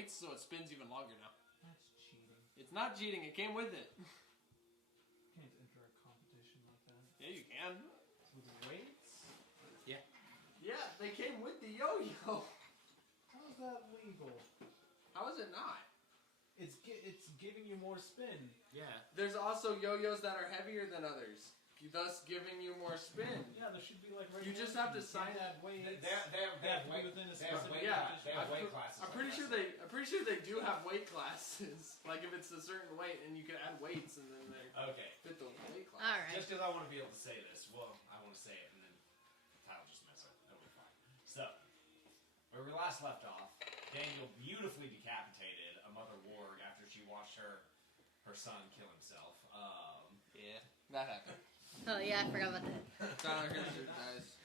weights, so it spins even longer now. That's cheating. It's not cheating. It came with it. You can't enter a competition like that. Yeah, you can. With weights? Yeah. Yeah, they came with the yo-yo. How is that legal? How is it not? It's giving you more spin. Yeah. There's also yo-yos that are heavier than others, thus giving you more spin. Yeah, there should be like. You just have to sign that weight. They have weight. within a They have specific. weight. Yeah, They have weight classes. I'm pretty sure they do have weight classes. Like if it's a certain weight, and you can add weights, and then they Okay. fit the weight class. All right. Just because I want to be able to say this, well, I want to say it, and then I'll just mess up. It'll be fine. So, where we last left off, Daniel beautifully decapitated a mother warg after she watched her son kill himself. Yeah, that happened. Oh yeah, I forgot about that. Tyler Hirschberg dies.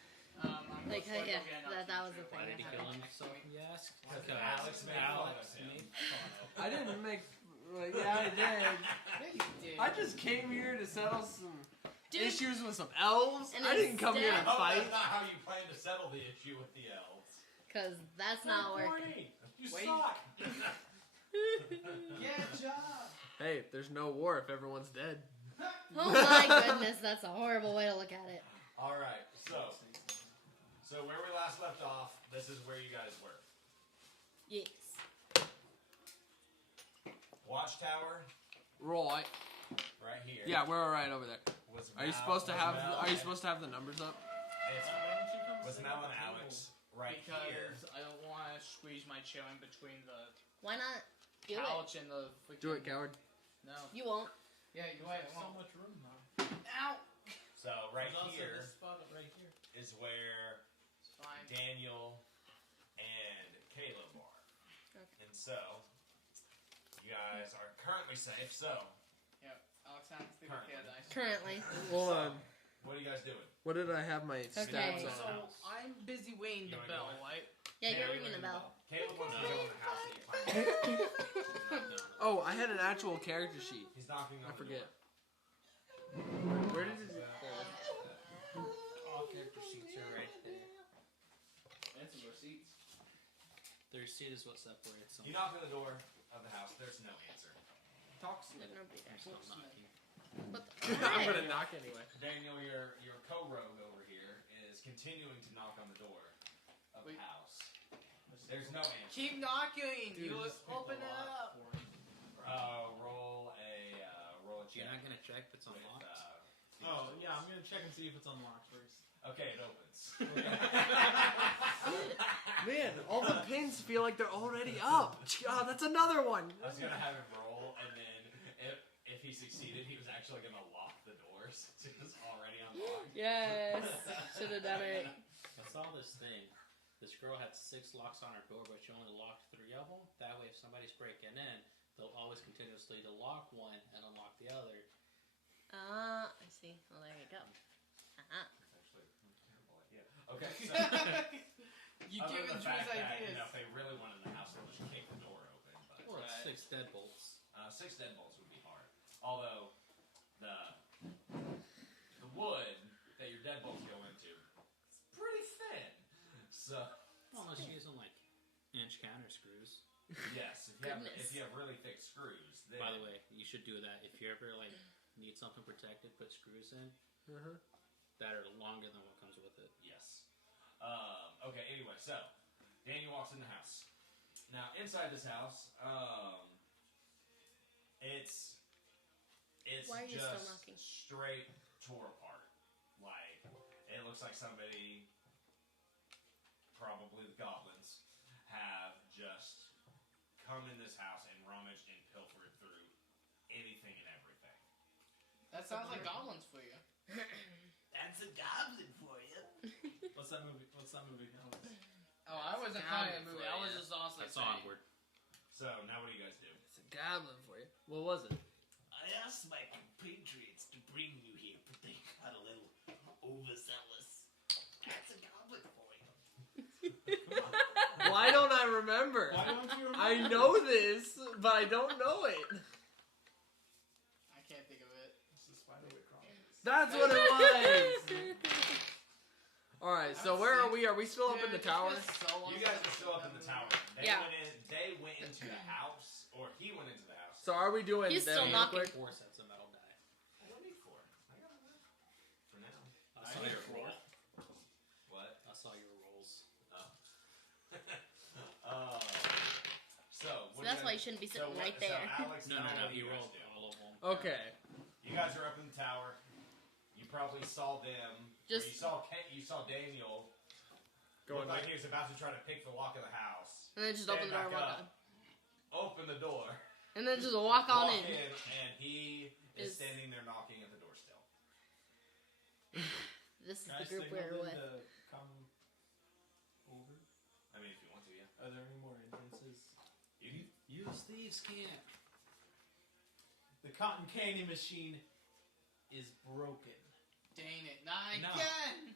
Like, yeah, that was the thing. Why did he that kill happened. himself, you ask? Because Alex made fun of him. made fun of him. I didn't make. Well, yeah, I did. Yeah, you did. I just came here to settle some Dude. issues with some elves. And I didn't come here to instead- Oh, fight. that's not how you plan to settle the issue with the elves. Cause that's not working. You Wait. suck. Get a job. Hey, there's no war if everyone's dead. Oh my goodness, that's a horrible way to look at it. All right, so where we last left off, this is where you guys were. Yes. Watchtower, Right. right here. Yeah, we're right over there. Was Are you Mel- supposed to was have? Mel Are you and- supposed to have the numbers up? Was Mel and Alex right Because here? I don't want to squeeze my chair in between the Why not do it? couch and the freaking... Do it, coward. No. You won't. Yeah, you're You right. have I so won't. much room now. Ow! So right There's also here this spot right here. is where It's fine. Daniel and Caleb are. Okay. And so, you guys are currently safe. So, Yeah, Alex has to Currently. get dice. Currently. Hold on. what are you guys doing? What did I have my stats Okay. So, on? I'm busy waiting You the wanna bell, go in? right? Yeah, Yeah, you're you ringing a bell. Caleb wants to go in the house that you planned. Oh, I had an actual character sheet. He's knocking on I the forget. door. Where did it? All character sheets are right there. And some receipts. The receipt is what separates them. You knock on the door of the house. There's no answer. Talk to me. There's nobody there. I'm still knocking. What the? I'm gonna knock anyway. Daniel, your co-rogue over here is continuing to knock on the door of the Wait. house. There's no answer. Keep knocking! Dude, You just pick open the it lock up! for him. Roll a You're check. not gonna check if it's with, unlocked? Oh, yeah, I'm gonna check and see if it's unlocked first. Okay, it opens. Man, all the pins feel like they're already up. Oh, that's another one. I was gonna have him roll, and then if he succeeded, he was actually gonna lock the doors. It was already unlocked. Yes. Should have done it. I saw this thing. This girl had 6 locks on her door, but she only locked 3 of them. That way, if somebody's breaking in, they'll always continuously to lock one and unlock the other. I see. Well, there you go. Uh-huh. Actually, terrible idea. Okay, so You other give than it the fact Drew's that, ideas. if they really wanted the house, they'll just kick the door open. But Well, it's Right. 6 deadbolts. 6 deadbolts would be hard. Although the wood that your deadbolts go into is pretty thin. So Well, unless you're using like inch counter screws. yes, Goodness. if you have really thick screws. Then By the way, you should do that if you ever like need something protected. Put screws in that are longer than what comes with it. yes. Okay. Anyway, so Daniel walks in the house. Now inside this house, it's Why are you still just knocking? straight tore apart. Like it looks like somebody, probably the goblins, have just come in this house and rummaged and pilfered through anything and everything. That sounds like goblins for you. That's a goblin for you. What's that movie? Alex? Oh, I wasn't calling it a movie. I was just honestly That's saying. onward. So now what do you guys do? It's a goblin for you. What was it? I asked my compatriots to bring you here, but they got a little overzealous. That's a goblin for you. Why don't I remember? Why don't you remember? I know this, but I don't know it. I can't think of it. It's the Spiderwick Chronicles. That's what it was. All right, so where are we? Are we still up in the Dude, tower? it's been so long You guys since are still I've up in the seen tower. that They Yeah. went in. They went into So are we doing He's them still real knocking. quick? 4 sets of metal die. I don't need 4. I got enough. For now. I I saw need your a roll. roll. What? I saw your rolls. Oh. So, So that's why you shouldn't be sitting right there. So Alex, No, now no, what do he you guys rolled do? all of them. Okay. You guys are up in the tower. You probably saw them. Just- you saw Daniel. Going Looked like he was about to try to pick the lock of the house. And then just Stand open the door and back walk up. on. Open the door. And then just walk on Walk in. and he is Is- standing there knocking at the door still. This is Can I the group signal we're them with. to come over? I mean, if you want to, yeah. Are there any more entrances? You can. Use thieves can't. The cotton candy machine is broken. Dang it. Not No. again!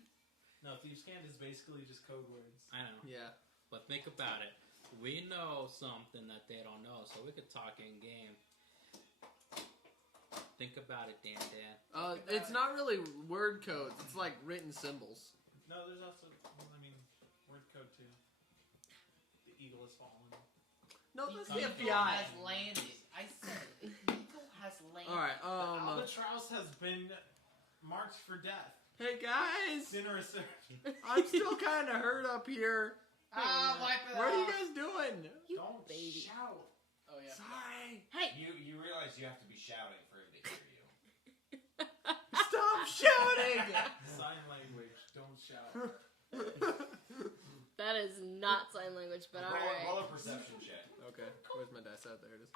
No, thieves can't is basically just code words. I know. Yeah. But think about it. We know something that they don't know, so we could talk in game. Think about it, Dan. It's not really word codes. It's like written symbols. No, there's also, word code too. The eagle has fallen. No, that's The the eagle FBI. has landed. I said it. The eagle has landed. All right. The albatross has been marked for death. Hey guys, Sinner resurrection. I'm still kind of hurt up here. Wipe it What are you off. guys doing? You Don't baby. shout. Oh, yeah. Sorry. Hey, You realize you have to be shouting for him to hear you. Stop shouting. Sign language. Don't shout. that is not sign language, but roll alright. a perception check. Okay, where's my dice at? There it is.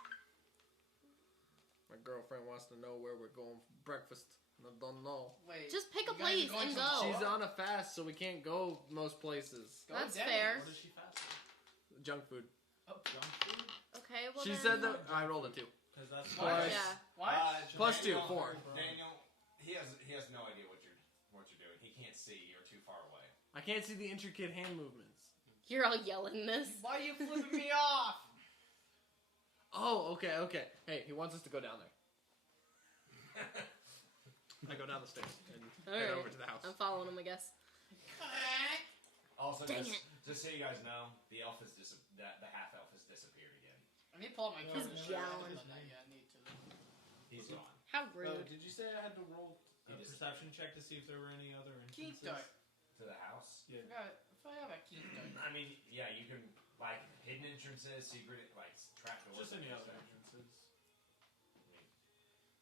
My girlfriend wants to know where we're going for breakfast. I don't know. Wait. Just pick a you guys place are going and to the go. She's store? on a fast, so we can't go most places. Go That's Denny's. fair. What is she fasting? Junk food. Oh, junk food? Okay, well She then. said that I rolled a 2. Because that's Plus- Yeah. What? Plus Daniel, 2, 4. Daniel, he has no idea what you're doing. He can't see. You're too far away. I can't see the intricate hand movements. You're all yelling this. Why are you flipping me off? Oh, okay. Hey, he wants us to go down there. I go down the stairs and head Alright. over to the house. I'm following him, I guess. Also, Dang just so you guys know, the elf has the half elf has disappeared again. I need to pull out my He's calendar. yelling. Yeah, I need to. He's gone. How Oh, rude. did you say I had to roll a You just- perception check to see if there were any other Key entrances? dart. To the house. Yeah. If I have a key dart. I mean, yeah, you can like hidden entrances, secret like trap doors. Just any and other stuff. entrances. I mean,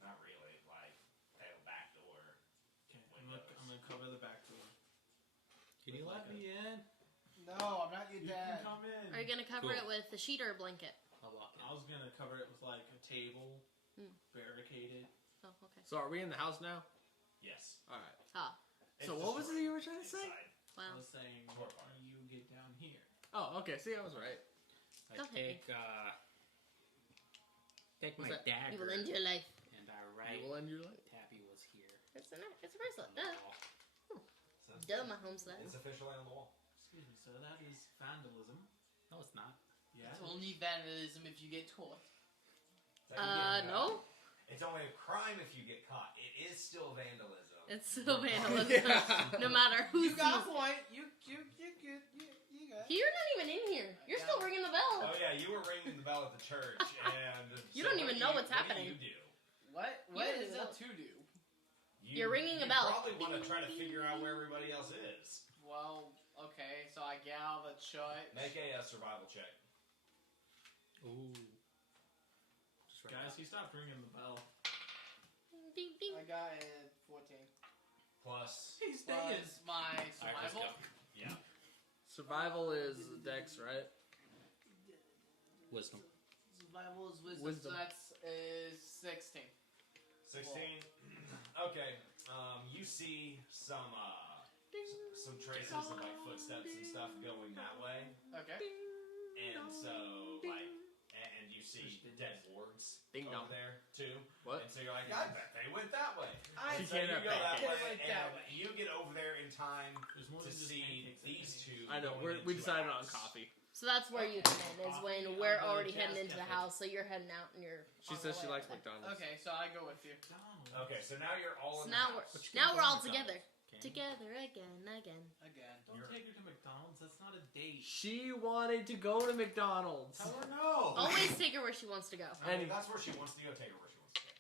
not really. Like they have a back door. Okay, I'm gonna cover the back door. Can you let me in? No, I'm not your You dad. can come in. Are you gonna cover Cool. it with the sheet or a blanket? I'll walk in. I was gonna cover it with like a table, Hmm. barricade it. Oh, okay. So are we in the house now? Yes. All right. Ah, So what was it you were trying to say? Inside. I wow. was saying, Door part. you get down here. Oh, okay. See, I was right. I Don't hit take What's my that? dagger You will end your life. and I write You will end your life. Tabby was here. It's a bracelet. on the Duh. wall. So Duh, my home slash. it's officially on the wall. Excuse me, sir. That is vandalism. No, it's not. Yeah. It's only vandalism if you get caught. Is that you getting No. It's only a crime if you get caught. It is still vandalism. It's still vandalism. Yeah. No matter who You got a sees. point. You got it. You're not even in here. You're still ringing the bell. Oh yeah, you were ringing the bell at the church, and You don't even know what's What happening. do you do? What You don't is even that know. to do? You're ringing a you bell. Probably want to try to figure out where everybody else is. Well, okay, so I get out of the church. Make a survival check. Ooh. Guys, he stopped ringing the bell. Ding, ding. I got a 14. Plus, He's Plus my Alright, let's survival. go. yeah, Survival is Dex, right? Wisdom. Survival is wisdom. Wisdom. So that's 16. 16. Okay, you see some traces of like footsteps and stuff going that way, Okay. and so like, and you see dead wargs Ding over dong. there too. What? And so you're like, I bet they went that way. She And so can't you have go that pancakes. way, Went that and way. you get over there in time There's more to than just see pancakes and these mayonnaise. two. I know. going We into a decided on house. coffee. So that's where you come in, is when Coffee we're on the already Jazz heading into the Cafe. house, so you're heading out and you're. She on says the she way likes out. McDonald's. Okay, so I go with you. McDonald's. Okay, so now you're all So in now the we're house. now we're all McDonald's. together. Okay. Together again. Again. Don't take her to McDonald's. That's not a date. She wanted to go to McDonald's. Tell her no. Always just take her where she wants to go. I mean, that's where she wants to go. Take her where she wants to go.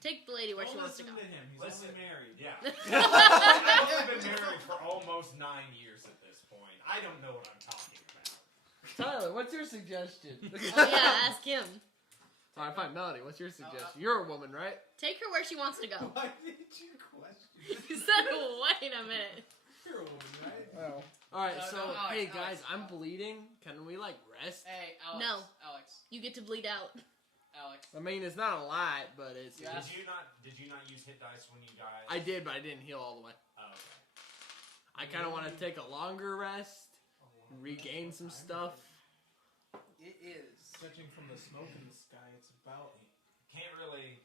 Take the lady where she Don't wants to listen go. to him. He's Listen. only married. Yeah. I've only been married for almost 9 years at this point. I don't know what I'm talking about. Tyler, what's your suggestion? Oh yeah, ask him. Alright, fine. Melody, what's your suggestion? You're a woman, right? Take her where she wants to go. Why did you question? You said, wait a minute. You're a woman, right? Oh. Alright, so, no, Alex, hey Alex, guys, I'm Alex. bleeding. Can we, like, rest? Hey, Alex. No. Alex. You get to bleed out. Alex. I mean, it's not a lot, but it's... Yeah. it's- Did you not use hit dice when you died? I did, but I didn't heal all the way. Oh, okay. I kind of want to take a longer rest, regain some stuff. It is. Judging from the smoke in the sky, it's about. Can't really.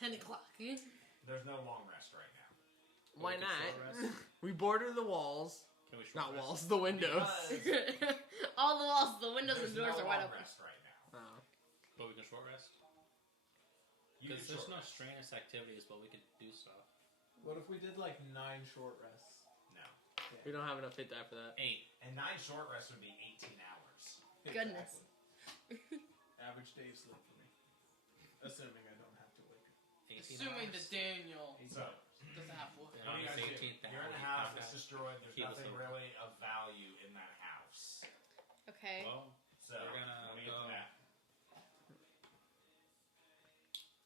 10 o'clock. There's no long rest right now. Why We can short not? rest. We border the walls. Can we short Not rest? walls, the windows. Because All the walls, the windows, there's and doors no are wide long open. rest right now. Oh. But we can short rest? You Because can there's short no rest. strenuous activities, but we could do stuff. What if we did like 9 short rests? No. We don't have enough hit die for that. 8. And 9 short rests would be 18 hours. Goodness. Average day of sleep for me. Assuming I don't have to wake. 18 Assuming hours. that Daniel So, doesn't have work. Yeah, what do you on guys his do? 18th You're in a hour, house you that's have destroyed. There's keep us nothing open. really of value in that house. Okay. Well, So, We're gonna let me get go- to that.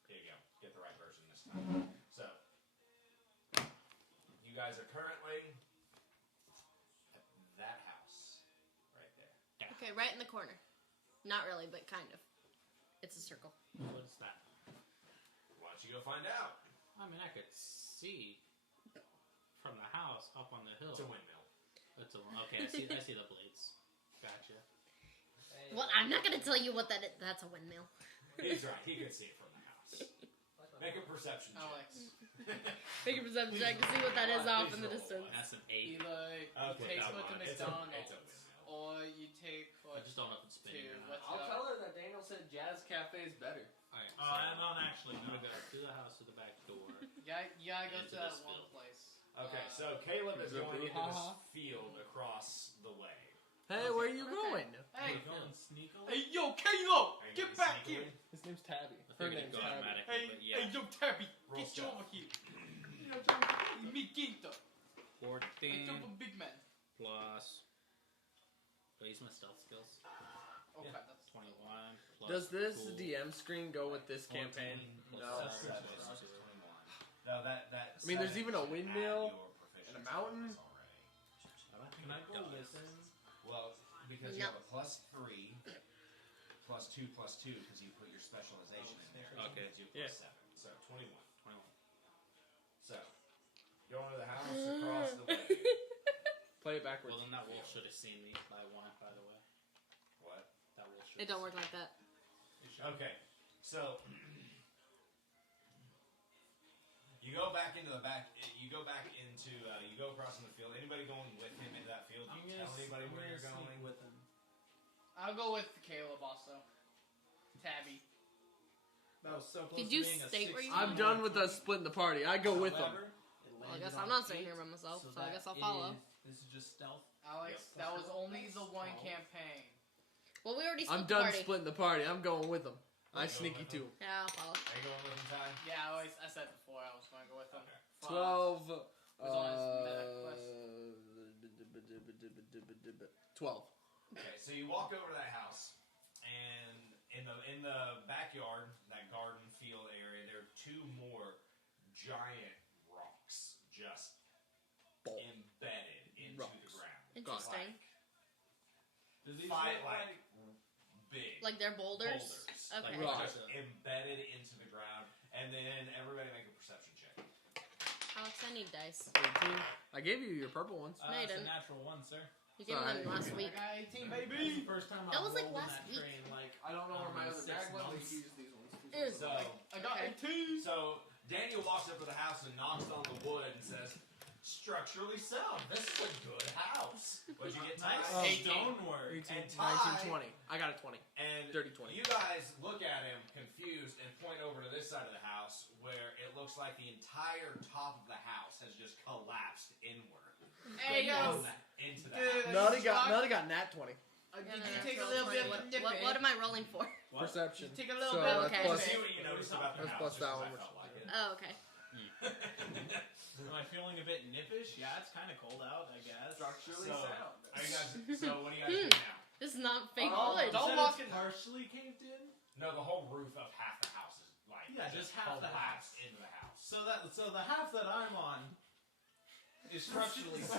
Here you go. Get the right version this time. So, you guys are currently at that house right there. Okay, right in the corner. Not really, but kind of. It's a circle. what's that? Why don't you go find out? I mean, I could see from the house up on the hill. It's a windmill. It's a okay. I see the blades. Gotcha. Well, I'm not gonna tell you what that is. That's a windmill. He's right. He could see it from the house. Make a perception check. Alex. Make a perception check to see what that is off in the Please roll distance. That's an 8. Either you Okay, take come her to on. McDonald's, It's a windmill. or you take her I just don't know if it's spinning to or not. what's I'll the tell her that Daniel said Jazz Cafe is better. Alright, Oh, I don't actually I'm know. gonna go to the house to the back door. You gotta go Into to that this one field. place. Okay, so Caleb is Is it going into this brouhaha? field across the way. Hey, where are you Okay. going? Hey, We're going sneakily? hey, yo, Caleb, Are you get going back sneakily? here. His name's Tabby. I Her figured it'd name's go Tabby. automatically, Hey, but hey, yeah. yo, Tabby, Roll get you stealth. over here. Mi quinto. I 14 jump a big man. plus. Do I use my stealth skills? Okay, Yeah. that's 21 plus. Does this cool, DM screen go with this 14 campaign? plus No. 7 Seven plus plus 2. 21. No, that I mean, there's seven even a should add windmill your proficiency and a mountain. bonus already. I don't think Can I it go does. listen? Well, because you No. have a +3, +2, +2, because you put your specialization in there. Okay, Gives you yeah. +7. So 21. 21. So, go into the house across the way. Play it backwards. Well, then that wolf should have seen me by 1, by the way. What? That wolf should It don't work like that. Okay, so you go back into the back. You go back into. You go across in the field. Anybody going with him into that field? Do I'm you gonna, tell anybody I'm where gonna you're sneak going? with him. I'll go with Caleb also. Tabby. That was so close Did to you being a state where you 16. I'm done with us splitting the party. I go with them. However, it Well, I landed guess on I'm not staying 8, here by myself, so I that guess I'll follow. This is just stealth. Alex, Yep. that was only the one 12. campaign. Well, we already I'm split the done party. splitting the party. I'm going with them. I Going sneaky with too. Yeah, I'll follow. Are you going with him, Ty? Yeah, I said before I was going to go with him. Okay. 12. Was on his meta quest. 12. Okay, so you walk over to that house, and in the backyard, that garden field area, there are 2 more giant rocks just Bolt. embedded into Rocks. the ground. Interesting. Does he Fight look like big Like they're boulders? boulders, Okay. like Rock. just embedded into the ground. And then everybody make a perception check. Alex, I need dice. 18. I gave you your purple ones. No, you it's a didn't. natural 1, sir. You gave me them Sorry. last I week. got 18, That's baby. the first time That I've was like rolled in last that week. train, like, I don't know where my other 6 bag went, but months. you can use these ones. Ew. So, I got Okay. 18. so Daniel walks up to the house and knocks on the wood and says, "Structurally sound. This is a good house." What'd you get, Ty? Nice 18. stonework. 18, And 19, Ty- 20. I got a 20. And 30, 20. you guys look at him confused and point over to this side of the house where it looks like the entire top of the house has just collapsed inward. Hey, yo. Into the Dude. house. Melody got nat 20. Yeah, Did no, you that's take a roll little 20. bit of What, nipping? what am I rolling for? What? Perception. Take a little So bit of that's okay. plus. See what you noticed about the That's house. plus just that 'cause one, I which felt is like it. Oh, okay. Am I feeling a bit nippish? Yeah, it's kind of cold out, I guess. Structurally So, sound. are you guys? So what do you guys do now? This is not fake Oh, wood. don't Said walk it's in- partially caved in. No, the whole roof of half the house is like Yeah, just half the collapsed house. into the house. So the half that I'm on is structurally. It's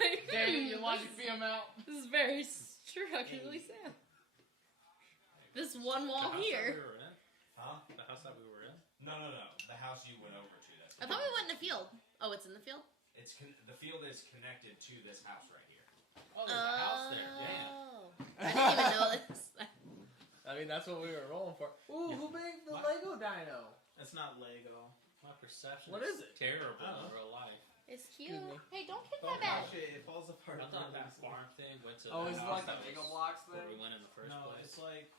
like, Dang, your logic beam out. this is very structurally sound. This one The wall house that here. we were in? Huh? The house that we were in? No. The house you went over to. That's I thought we went in the field. Oh, it's in the field? the field is connected to this house right here. Oh, there's a house there. Damn. Oh. I didn't even know this. I mean, that's what we were rolling for. Ooh, who made the What? Lego dino? That's not Lego. My perception What is it? terrible I don't in real life. It's cute. Excuse me. Hey, don't kick Oh my bag. gosh, it falls apart. I thought that farm thing went to Oh, the is it house like the that Lego was blocks where we thing? went in the first No, place. it's like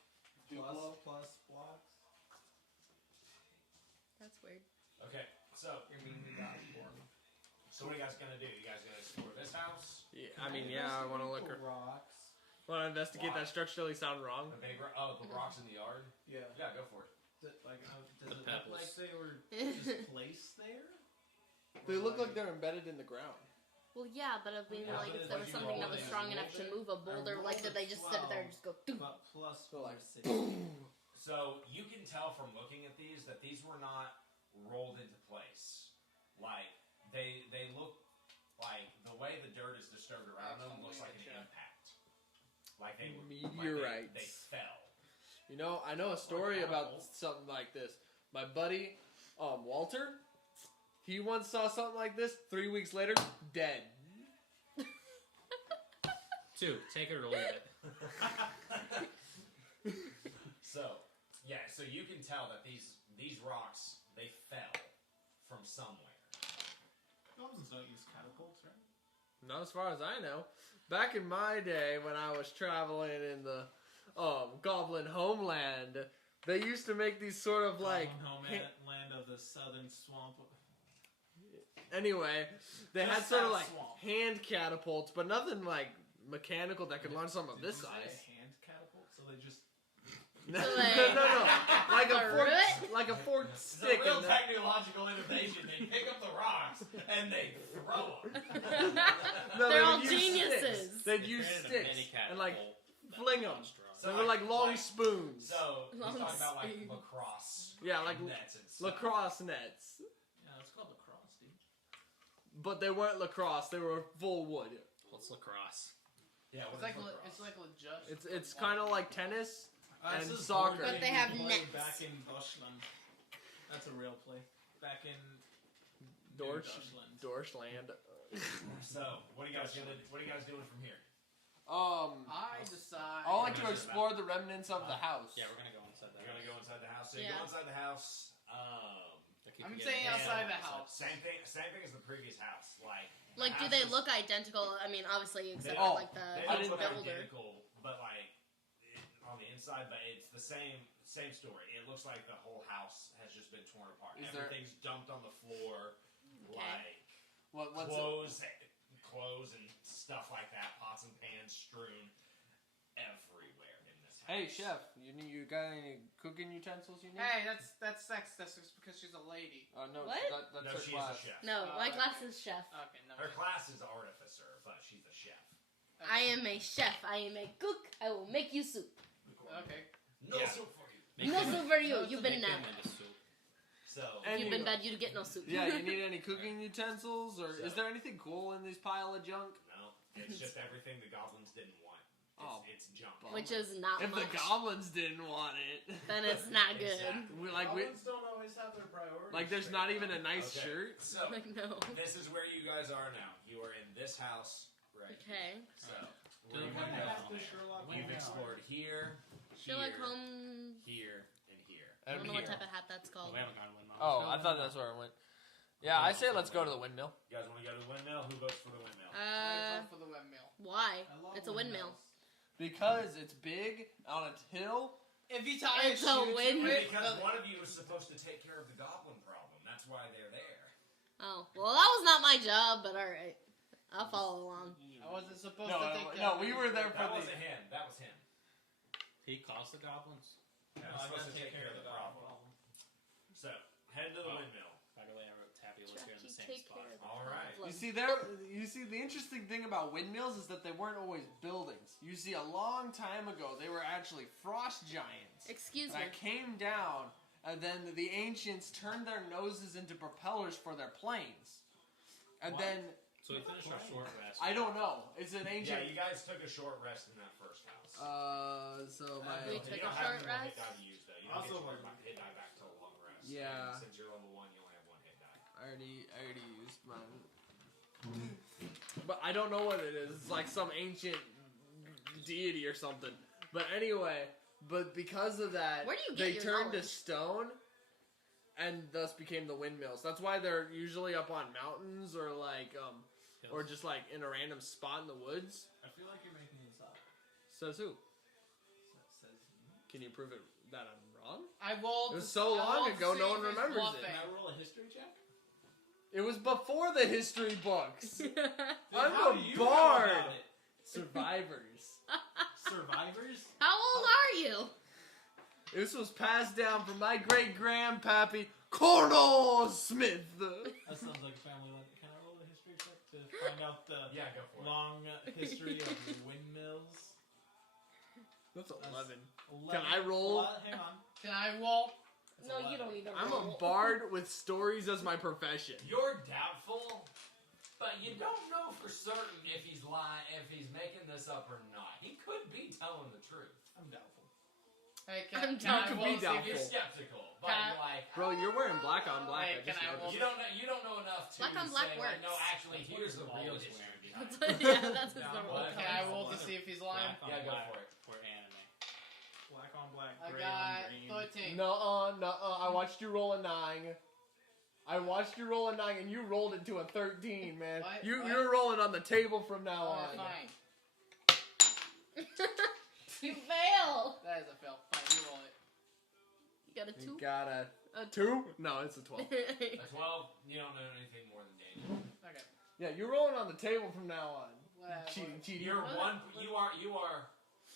Duplo? plus blocks. That's weird. Okay, so You're being the dog for me. what are you guys gonna do? You guys gonna explore this house? Yeah, I mean, yeah, I want to look. Rocks. Want to investigate Why? that structurally sound wrong? The big the rocks in the yard. Yeah. Yeah, go for it. Does it The look pebbles. like they were just placed there? They look like they're embedded in the ground. Well, yeah, but I mean, Yeah, like, but if it's there like was you something that roll was it strong and enough to roll move a boulder, like, did they just sit there and just go, "Doom." But plus So, like, 6. So you can tell from looking at these that these were not rolled into place. Like they look like the way the dirt is disturbed around them looks like an impact. Like they were Meteorites. They fell. You know, I know a story about something like this. My buddy, Walter, he once saw something like this. 3 weeks later, dead. 2. Take it or leave it. So you can tell that these rocks they fell from somewhere. Goblins don't use catapults, right? Not as far as I know. Back in my day, when I was traveling in the Goblin homeland, they used to make these sort of like. Goblin homeland of the southern swamp. Anyway, they had Just sort of that like swamp. hand catapults, but nothing like mechanical that could launch something of Did this you say size. a hand catapult? So they just. No, Like- no, like a A forked, root? like a forked It's a stick. real in the- technological innovation. They pick up the rocks and they throw them. No, They're they all would use geniuses. sticks. They'd They use created a sticks mini and like catapult that fling 'em. launched rocks. they were like long like- spoons. So he's Long talking about like speed. lacrosse. Yeah, like nets and stuff. lacrosse nets, Yeah, it's called lacrosse, dude. but they weren't lacrosse. They were full wood. What's lacrosse? Yeah, It's like legit. It's kind of like tennis. And this is soccer. board But game they we have played nets. Back in Deutschland. That's a real play. Back in Deutschland. Dorschland. So what are you guys doing from here? I decide. I like to explore the remnants of the house. Yeah, we're gonna go inside that. You're gonna go inside the house. So you Yeah. go inside the house. I keep I'm forgetting saying that. outside the Yeah, house. Same thing as the previous house. Like the Like, do house they is- look identical? I mean, obviously, except They- for, like, They the don't look builder. identical, but like on the inside, but it's the same story. It looks like the whole house has just been torn apart. Is there- Everything's dumped on the floor, Okay. like clothes and stuff like that. Pots and pans strewn everywhere in this house. Hey, chef, you got any cooking utensils you need? Hey, that's sex. That's just because she's a lady. No, What? that's No, her she's class. a chef. No, my okay. class is chef. Okay, no. Her class is artificer, but she's a chef. I am a chef. I am a cook. I will make you soup. Okay. No Yeah. soup for you. Make No them- soup for you. No, You've make been them bad. into soup. So And You've you- been bad. You get no soup. Yeah, you need any cooking utensils, or is So- there anything cool in this pile of junk? no, it's just everything the goblins didn't want. It's junk. Which is not If much. the goblins didn't want it, Then it's not good. Exactly. we Goblins don't always have their priorities. like there's straight. not even a nice Okay. shirt. So Like, no. this is where you guys are now. You are in this house right Okay. here. So Do the we're window. down there. Sherlock You've Holmes. explored here, Sherlock here, Holmes. here, and here. I don't know what here. type of hat that's Well, called. we haven't gone windmill. Oh, I thought that's where I went. Yeah, I say let's go to the windmill. You guys want to go to the windmill? Who votes for the windmill? I vote for the windmill. Why? I love It's a windmill. windmills. Because it's big on a hill. If you tie It's a windmill. Because one of you was supposed to take care of the goblin problem. That's why they're there. Oh, well, that was not my job, but alright. I'll follow along. I wasn't supposed No, to take no, we were there for That the. wasn't him. That was him. He caused the goblins. That I was gotta supposed to take care of the problem. So, head to the windmill. By the way, I wrote Tabby was here in the same Take spot. care of the All right. You problem. see, the interesting thing about windmills is that they weren't always buildings. You see, a long time ago, they were actually frost giants Excuse me. that came down, and then the ancients turned their noses into propellers for their planes. And What? then, So we finished our short rest. I don't know, it's an Yeah, ancient. you guys took a short rest in that first house. So my. We You took don't a have short any more hit rest? die to use, though. You Also, don't like- get your hit die back till a long rest. Yeah. And since you're level 1, you only have 1 hit die. I already used mine. But I don't know what it is. It's like some ancient deity or something. But anyway, because of that, Where do you they get your turned to knowledge? stone, and thus became the windmills. That's why they're usually up on mountains or like or just like in a random spot in the woods. I feel like you're making this up. Says who? Says Can you prove it that I'm wrong? I rolled. It was so long ago, no one remembers it. Can I roll a history check? It was before the history books. Dude, I'm how a do you know bard. about it? Survivors. Survivors? How old are you? This was passed down from my great grandpappy, Cornel Smith. That sounds like a family life. Can I roll a history check to find out the Yeah, go for it. long history of windmills? That's 11. 11. Can I roll? Hang on. Can I roll? No, you don't need to I'm roll. a bard with stories as my profession. You're doubtful, but you don't know for certain if he's lying, if he's making this up or not. He could be telling the truth. I'm doubtful. Hey, I'm can down I to roll be to see if doubtful. You're he's- skeptical, but Can I- you're like, Bro, you're wearing black on black. Hey, I just can I noticed. you don't know enough to Black on say black like, no, works. actually, here's the real Always history wearing behind it. Yeah, that's his Down normal black. Can I roll to see if he's lying? Black on Yeah, go black for it. for anime. Black on black, I gray got on green. 13. No, I watched you roll a 9. I watched you roll a 9, and you rolled into a 13, man. What? You're rolling on the table from now Alright, on. fine. You fail. That is a fail. Fine, you roll it. You got a You 2? got a A 2? No, it's a 12. A 12, you don't know anything more than Daniel. Okay. Yeah, you're rolling on the table from now on. Whatever. Cheating. You're What? you are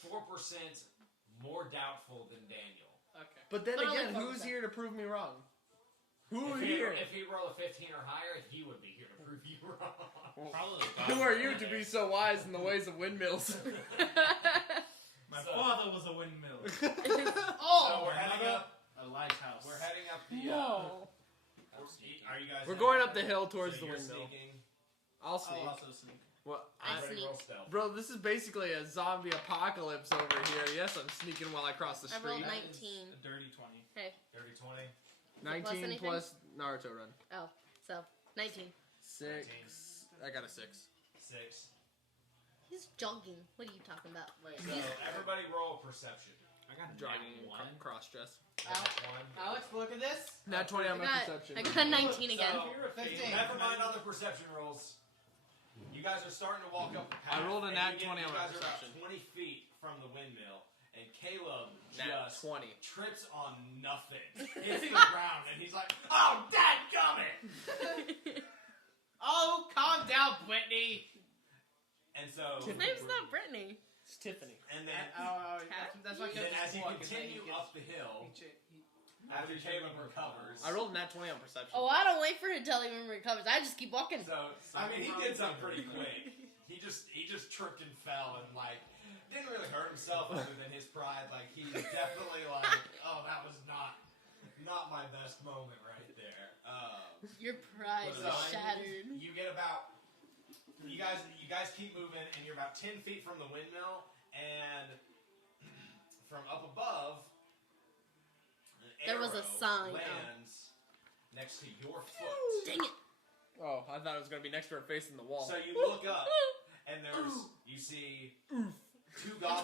4% more doubtful than Daniel. Okay. But then But only again, who's 4%. here to prove me wrong? Who If here? he rolled a 15 or higher, he would be here to prove you wrong. Probably the Who goblins are you over to there. be so wise in the ways of windmills? My So- father was a windmill. Oh! So we're heading up. A lighthouse. We're heading up the. No. Are you guys? We're heading going up up the hill towards so the you're windmill. Sneaking. I'll sneak. I'll also sneak. Well, I Everybody sneak. roll stealth. bro, this is basically a zombie apocalypse over here. Yes, I'm sneaking while I cross the I rolled street. 19. A dirty 20. Dirty 20. 19 anything? plus Naruto run. Oh, so 19. 6. I got a 6. 6. He's jogging. What are you talking about? Wait. So everybody roll perception. I got Jogging one. cross dress. One. Alex, look at this. Nat 20 on my I perception. got a 19 again. So, 15. never mind on the perception rolls. You guys are starting to walk up the path. I rolled a and nat you 20 on my You guys are perception. about 20 feet from the windmill, and Caleb Nat just 20. trips on nothing. Hits the ground, and he's like, "Oh, dadgummit!" Oh, calm down, Whitney. And so, His name's not Brittany. It's Tiffany. and then, That's my then kid's as you book, and then continue he gets- up the hill, he- after Caleb recovers, I rolled a nat 20 on perception. Oh, I don't wait for him to tell him when he recovers. I just keep walking. So I mean, he did something pretty quick. He just tripped and fell and like didn't really hurt himself other than his pride. Like he's definitely like, oh, that was not my best moment right there. Your pride So is shattered. You get about you guys keep moving and you're about 10 feet from the windmill and from up above. An There was a arrow sign. lands next to your foot. Dang it. Oh, I thought it was going to be next to her facing the wall. So you look up, and you see two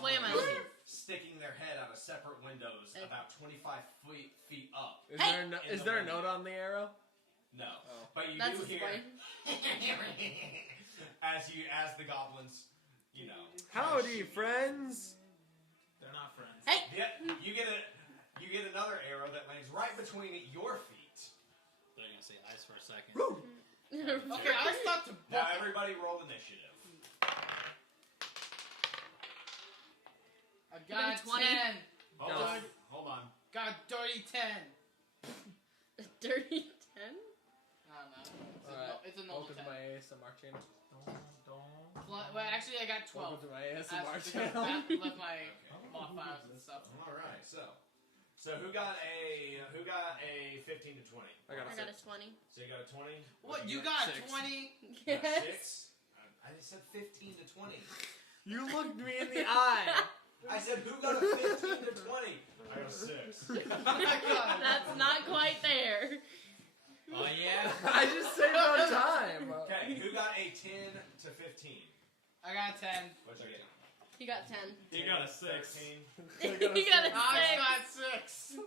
way am I goblins looking? sticking their head out of separate windows Hey. about 25 feet up. Is Hey! there no, In is the there a window. note on the arrow? No, Oh. but you That's do his hear way. as the goblins, you know. Howdy, friends. They're not friends. Hey! Yeah, you get another arrow that lands right between your feet. They're gonna say ice for a second. Okay, I was about to Now book it. everybody roll initiative. I got a 20. 10. Hold on. Got a dirty 10. Dirty 10? I don't know. Alright. It's a normal Welcome 10. to my ASMR channel. Well, actually, I got 12. Welcome to my ASMR Because channel. that left my modifiers and stuff. All right. So who got a 15 to 20? I got I got a 20. So you got a 20. What, What'd you get? got a Six. 20? You got Yes. 6? I said 15 to 20. You looked me in the eye. I said who got a 15 to 20? I got a 6. Oh my god. That's not quite there. Oh yeah. I just saved on time. Okay, who got a 10 to 15? I got a 10. What'd you get? He got 10. You got a 6. 13. He got a I 6. got 6.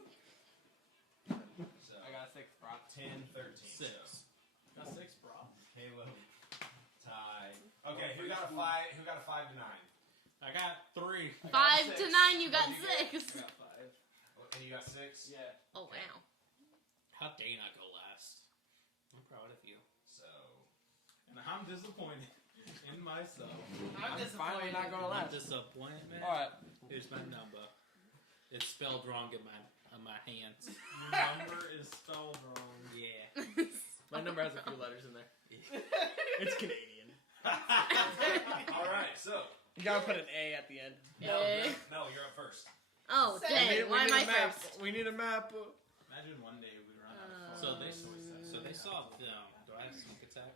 So I got a 6, bro. 10, 13. 6. Got 6, bro. Caleb, Ty. Okay, who got a 5? Who got a 5 to 9? I got 3. 5 to 9, you got What'd you 6. I got 5. And you got 6. Yeah. Oh, wow. How dare you not go last? I'm proud of you. So And I'm disappointed in myself. I'm finally disappointed. not going to My last. disappointment. Alright. Here's my number. It's spelled wrong in my hands. Your number is spelled wrong. Yeah. My number has a few letters in there. It's Canadian. all right, so You gotta put an A at the end. no, you're up first. Oh, Say- dang. Why am I a map. first? We need a map. Imagine one day we run out of So phone. they saw them. Do I have sneak attack?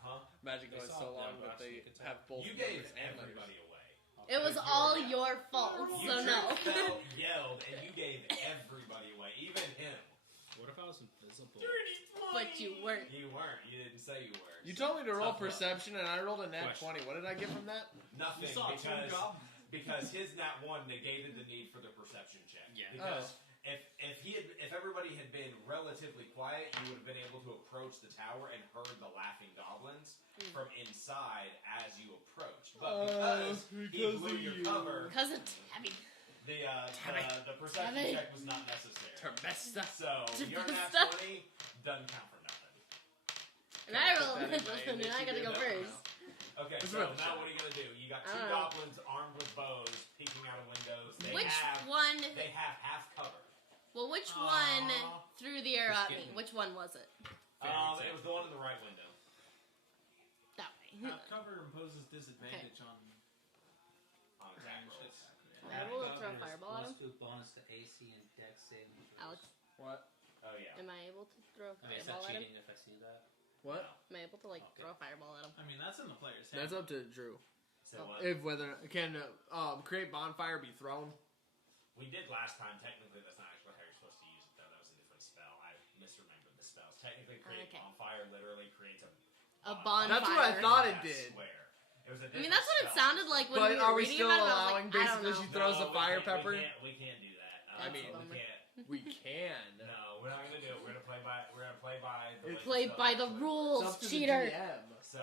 Huh? Magic They goes saw so them, long but that I they think it's have both. You gave numbers and letters. everybody away. It was all your fault, You so no. felt, yelled, and you gave everybody away, even him. What if I was invisible? But you weren't. You weren't. You didn't say you were. You told me to roll Tough luck. perception, and I rolled a nat Question. 20. What did I get from that? Nothing You saw 2 goblins. because his nat 1 negated the need for the perception check. Yeah. Because if everybody had been relatively quiet, you would have been able to approach the tower and heard the laughing goblins from inside as you approached. But because he blew your cover, Because of Tabby. the perception Tabby. check was not necessary. Termesta. So your nat Termesta. 20 doesn't count for nothing. And I rolled Put that in mental, my so now I gotta go initiative. first. Okay, This so is what- now what are you gonna do? You got 2 I don't know. goblins armed with bows peeking out of windows. They Which have one? they have half cover. Well, which Aw. one threw the arrow Just at me? kidding. Which one was it? It was the one in the right window. That way. Half cover imposes disadvantage on On attack range rolls. attack. Am I able to throw a fireball at him? Bonus to AC and Dex saving throws. Alex, What? Oh yeah. am I able to throw a I mean, is that fireball at him? cheating if I see that? What? Am I able to Okay. throw a fireball at him? I mean, that's in the player's hand. That's up to Drew. So Oh. what? If whether can create bonfire be thrown? We did last time. Technically, that's not actually how you're supposed to use it, though. That was a different spell. I misremembered the spells. Technically, create Okay. bonfire literally creates A bonfire. That's what I thought it I did. swear. It was a I mean, that's what it different sounded like when But we were are we reading still about it. I allowing was like, I don't basically know. she throws the fire pepper? We can't do that. I mean- we can't. We can. No, we're not gonna do it. We're gonna play by. We're gonna play by. The way Play spells by the actually- It's rules, up to the cheater. So,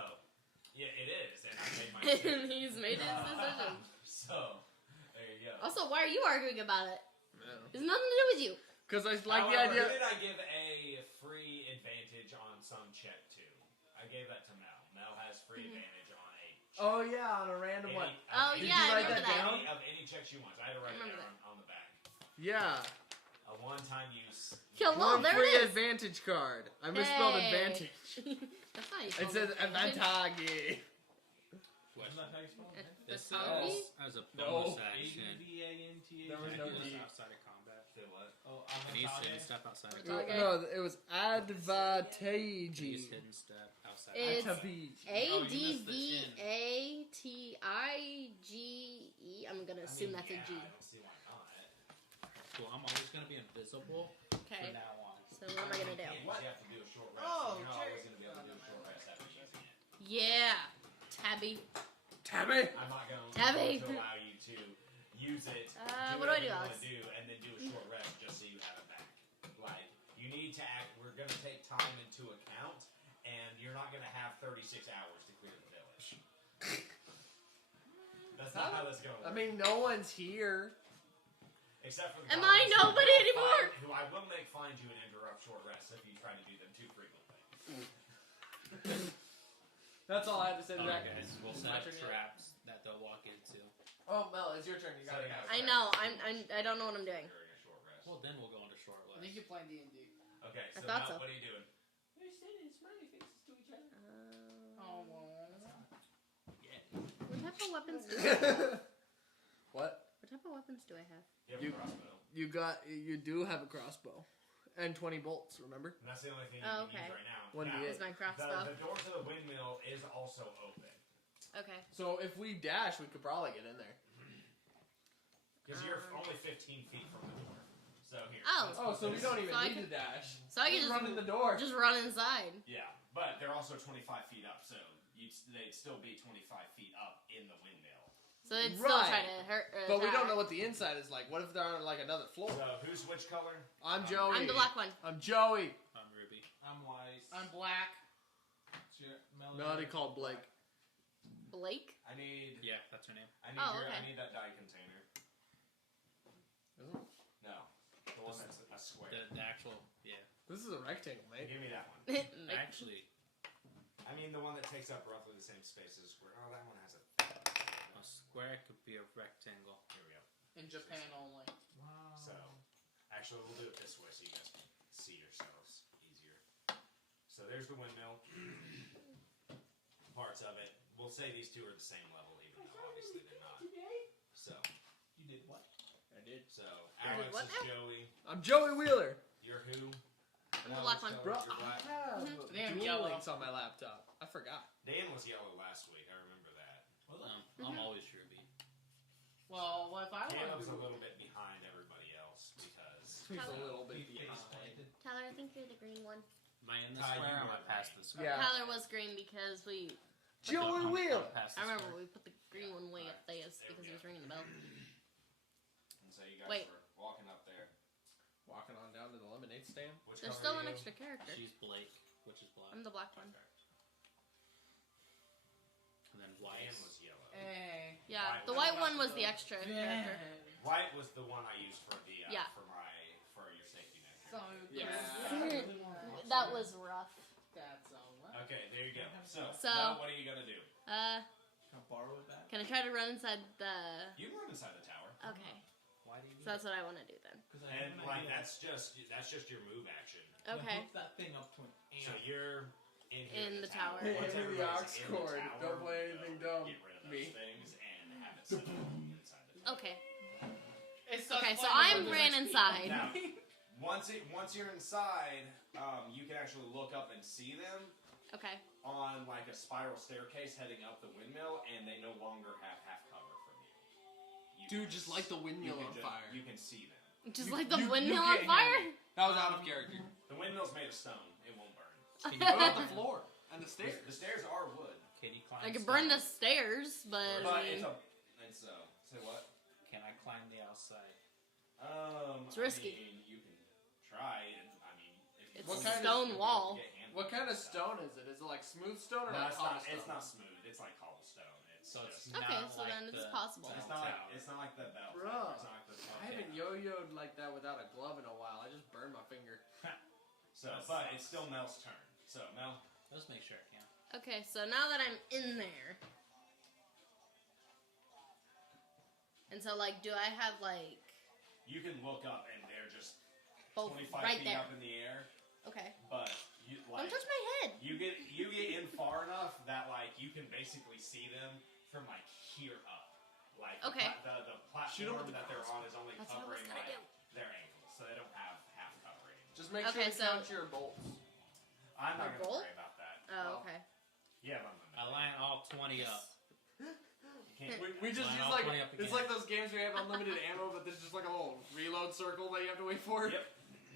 yeah, it is, and I made my And decision. he's made his decision. So, there you go. Also, why are you arguing about it? It's nothing to do with you. Because I like the However, idea. who did I give a free advantage on some check to? I gave that to Mel. Mel has free advantage on a check. Oh yeah, on a random one. Oh, Did yeah, you I write remember that that. down? Of any check she wants. I had to write I it remember down on the back. Yeah. A one-time use. Hello, One there free it is. advantage card. I misspelled Hey. advantage. That's not It says advantage. Isn't that how you spell it? This Advantage? is as a No. bonus action. A-D-V-A-N-T-H. There was I no can D. step outside of combat. Say what? Oh, And he's hidden Avantage. step outside of Okay. combat. No, it was advantage. He's hidden step outside of It's combat. Advantage. A D V A T I G E. I'm gonna assume that's a G. I don't see why not. Cool, I'm always going to be invisible Okay. from now on. So what am I gonna do? You have to do a short rest. Oh, You're not Jerry. always going to be able to do a short rest after using it. Yeah, Tabby. Tabby. I'm not going Tabby. to allow you to use it, What do I do, whatever you Alex? want to do, and then do a short rest just so you have it back. Like, you need to act, we're going to take time into account, and you're not going to have 36 hours to clear the village. That's not how this is going to work. I mean, no one's here. Except for the Am goblins I who nobody will anymore? Who I will make find you and interrupt short rests if you try to do them too frequently. That's all I had to say to that. Okay, we'll set up traps that they'll walk into. Oh, Mel, it's your turn. You gotta go. I know. I don't know what I'm doing. During a short rest. Well, then we'll go into short I rest. think you're playing D&D. Okay, I so thought now so. what are you doing? They're sending smiley faces to each other. Oh, well. What type of weapons do I have? What? What type of weapons do I have? You have a crossbow. You do have a crossbow. And 20 bolts, remember? And that's the only thing you Oh, can okay. use right now. One now, Is my crossbow. The door to the windmill is also open. Okay. So if we dash, we could probably get in there. Because you're only 15 feet from the door. So here. Oh. Oh, so we don't even So I need can- to dash. So I can Just run in the door. just run inside. Yeah, but they're also 25 feet up, so they'd still be 25 feet up in the windmill. So they'd still try Right. to hurt. But we don't know attack. what the inside is like. What if they're on like another floor? So who's which color? I'm Joey. I'm the black one. I'm Joey. I'm Ruby. I'm Wise. I'm Black. Melody called Blake. Blake. I need. Yeah, that's her name. I need Oh, your. I okay. need that die container. Isn't it? No, the one that's a square. The actual, yeah. This is a rectangle, mate. Give me that one. Actually, I mean the one that takes up roughly the same space as a square. Oh, that one has a. a square could be a rectangle. Here we go. In Japan only. Wow. So, actually, we'll do it this way so you guys can see yourselves easier. So there's the windmill. Parts of it. We'll say these two are the same level, even though obviously they're not. So, You did what? I did. so did Alex what is now? Joey. I'm Joey Wheeler. You're who? I'm the black one. Bro, You're black. I have Damn, Duel yellow. Links on my laptop. I forgot. Dan was yellow last week. I remember that. I'm always Ruby. Well, if I Caleb's a want to little bit behind everybody else because He's a Tyler. little bit be face behind. planted. Tyler, I think you're the green one. Am I in the Ty, square you or am I were past green. the square? Yeah. Tyler was green because we. Joey I'm Wheeler. past I the remember square. we put the green one way up there There because we he was go. ringing the bell. And so you guys Wait. were walking up there. Walking on down to the lemonade stand. Which There's color still are an you? extra character. She's Blake, which is black. I'm the black one. And then Dan Wise. was yellow. Hey. Yeah, White the one. white one was the extra character. White was the one I used for the Yeah. for your safety net. So, Yeah. That was rough. That's alright. Okay, there you go. So, So- now what are you gonna do? Can I borrow it back? Can I try to run inside the? You can run inside the tower, Okay, Why do you so that's what I want to do then. Because and like that's just your move action. Okay. Hook that thing up to an So amp. you're in here In at the the tower. tower. Once Hey, the everybody's aux in the cord. tower, Don't play anything dumb. Get rid of those Me. things and have it set up inside the tower. Okay. It's Okay, so fun I'm when ran there's inside. Now, once you're inside, you can actually look up and see them Okay. on like a spiral staircase heading up the windmill, and they no longer have half cover from you. Dude, can just s- light the you windmill can on just- fire. You can see them. Just You- like the you windmill can't on fire. handle it. That was out of character. The windmill's made of stone; it won't burn. Can you What climb about the floor and the stairs? The stairs are wood, Can you climb I could burn the stone? stairs, but but I mean, it's say what? Can I climb the outside? It's risky. I mean, you can try, and I mean, if you It's What a kind of- stone wall. What kind of stone is it? Is it like smooth stone or No, like it's not. cobblestone? It's not smooth. It's like cobblestone. It's So it's just, Okay, not so like then it's the- possible. it's not like the bell. Bro, It's not like the I haven't yo-yoed like that without a glove in a while. I just burned my finger. So, but it's still Mel's turn. So Mel, Let's make sure I can. okay. So now that I'm in there, and so like, do I have like you can look up and they're just both 25 right feet there? up in the air, Okay. but you Don't like touch my head. you get in far enough that like you can basically see them from like here up. Like Okay. the Shoot 'em platform with the that they're on is only That's what I was covering gonna like do. their ankles, so they don't have half covering. Just make Okay, sure you so- count your bolts. I'm not My gonna goal? worry about that. Oh, Well, okay. Yeah, I'm unlimited. I line all 20 up. You can't- We just Line use all like 20 up it's again. like those games where you have unlimited ammo, but there's just like a little reload circle that you have to wait for. Yep.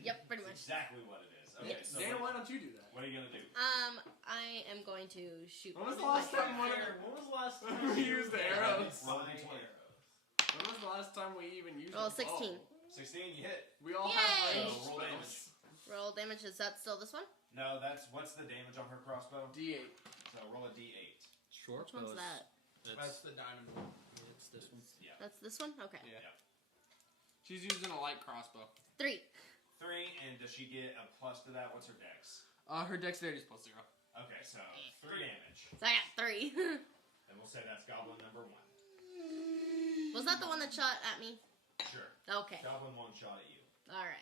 Yep, pretty That's much. exactly what it is. Okay, Yes. so Dan, why don't you do that? what are you gonna do? I am going to shoot. When was the with last my time bow. When was the last time we used the arrows? Roll a d20. When was the last time we even used Oh, a 16. bow? 16, you hit. We all Yay! have So ranged roll damage. spells. Roll damage. Is that still this one? No, what's the damage on her crossbow? D8. So roll a d8. Short Which one's that? That's the diamond one. It's this one. Yeah. That's this one. Okay. Yeah. She's using a light crossbow. 3. 3, and does she get a plus to that? What's her dex? Her dexterity is +0. Okay, so 3 damage. So I got 3. And we'll say that's goblin number 1. Was that the one that shot at me? Sure. Okay. Goblin 1 shot at you. Alright.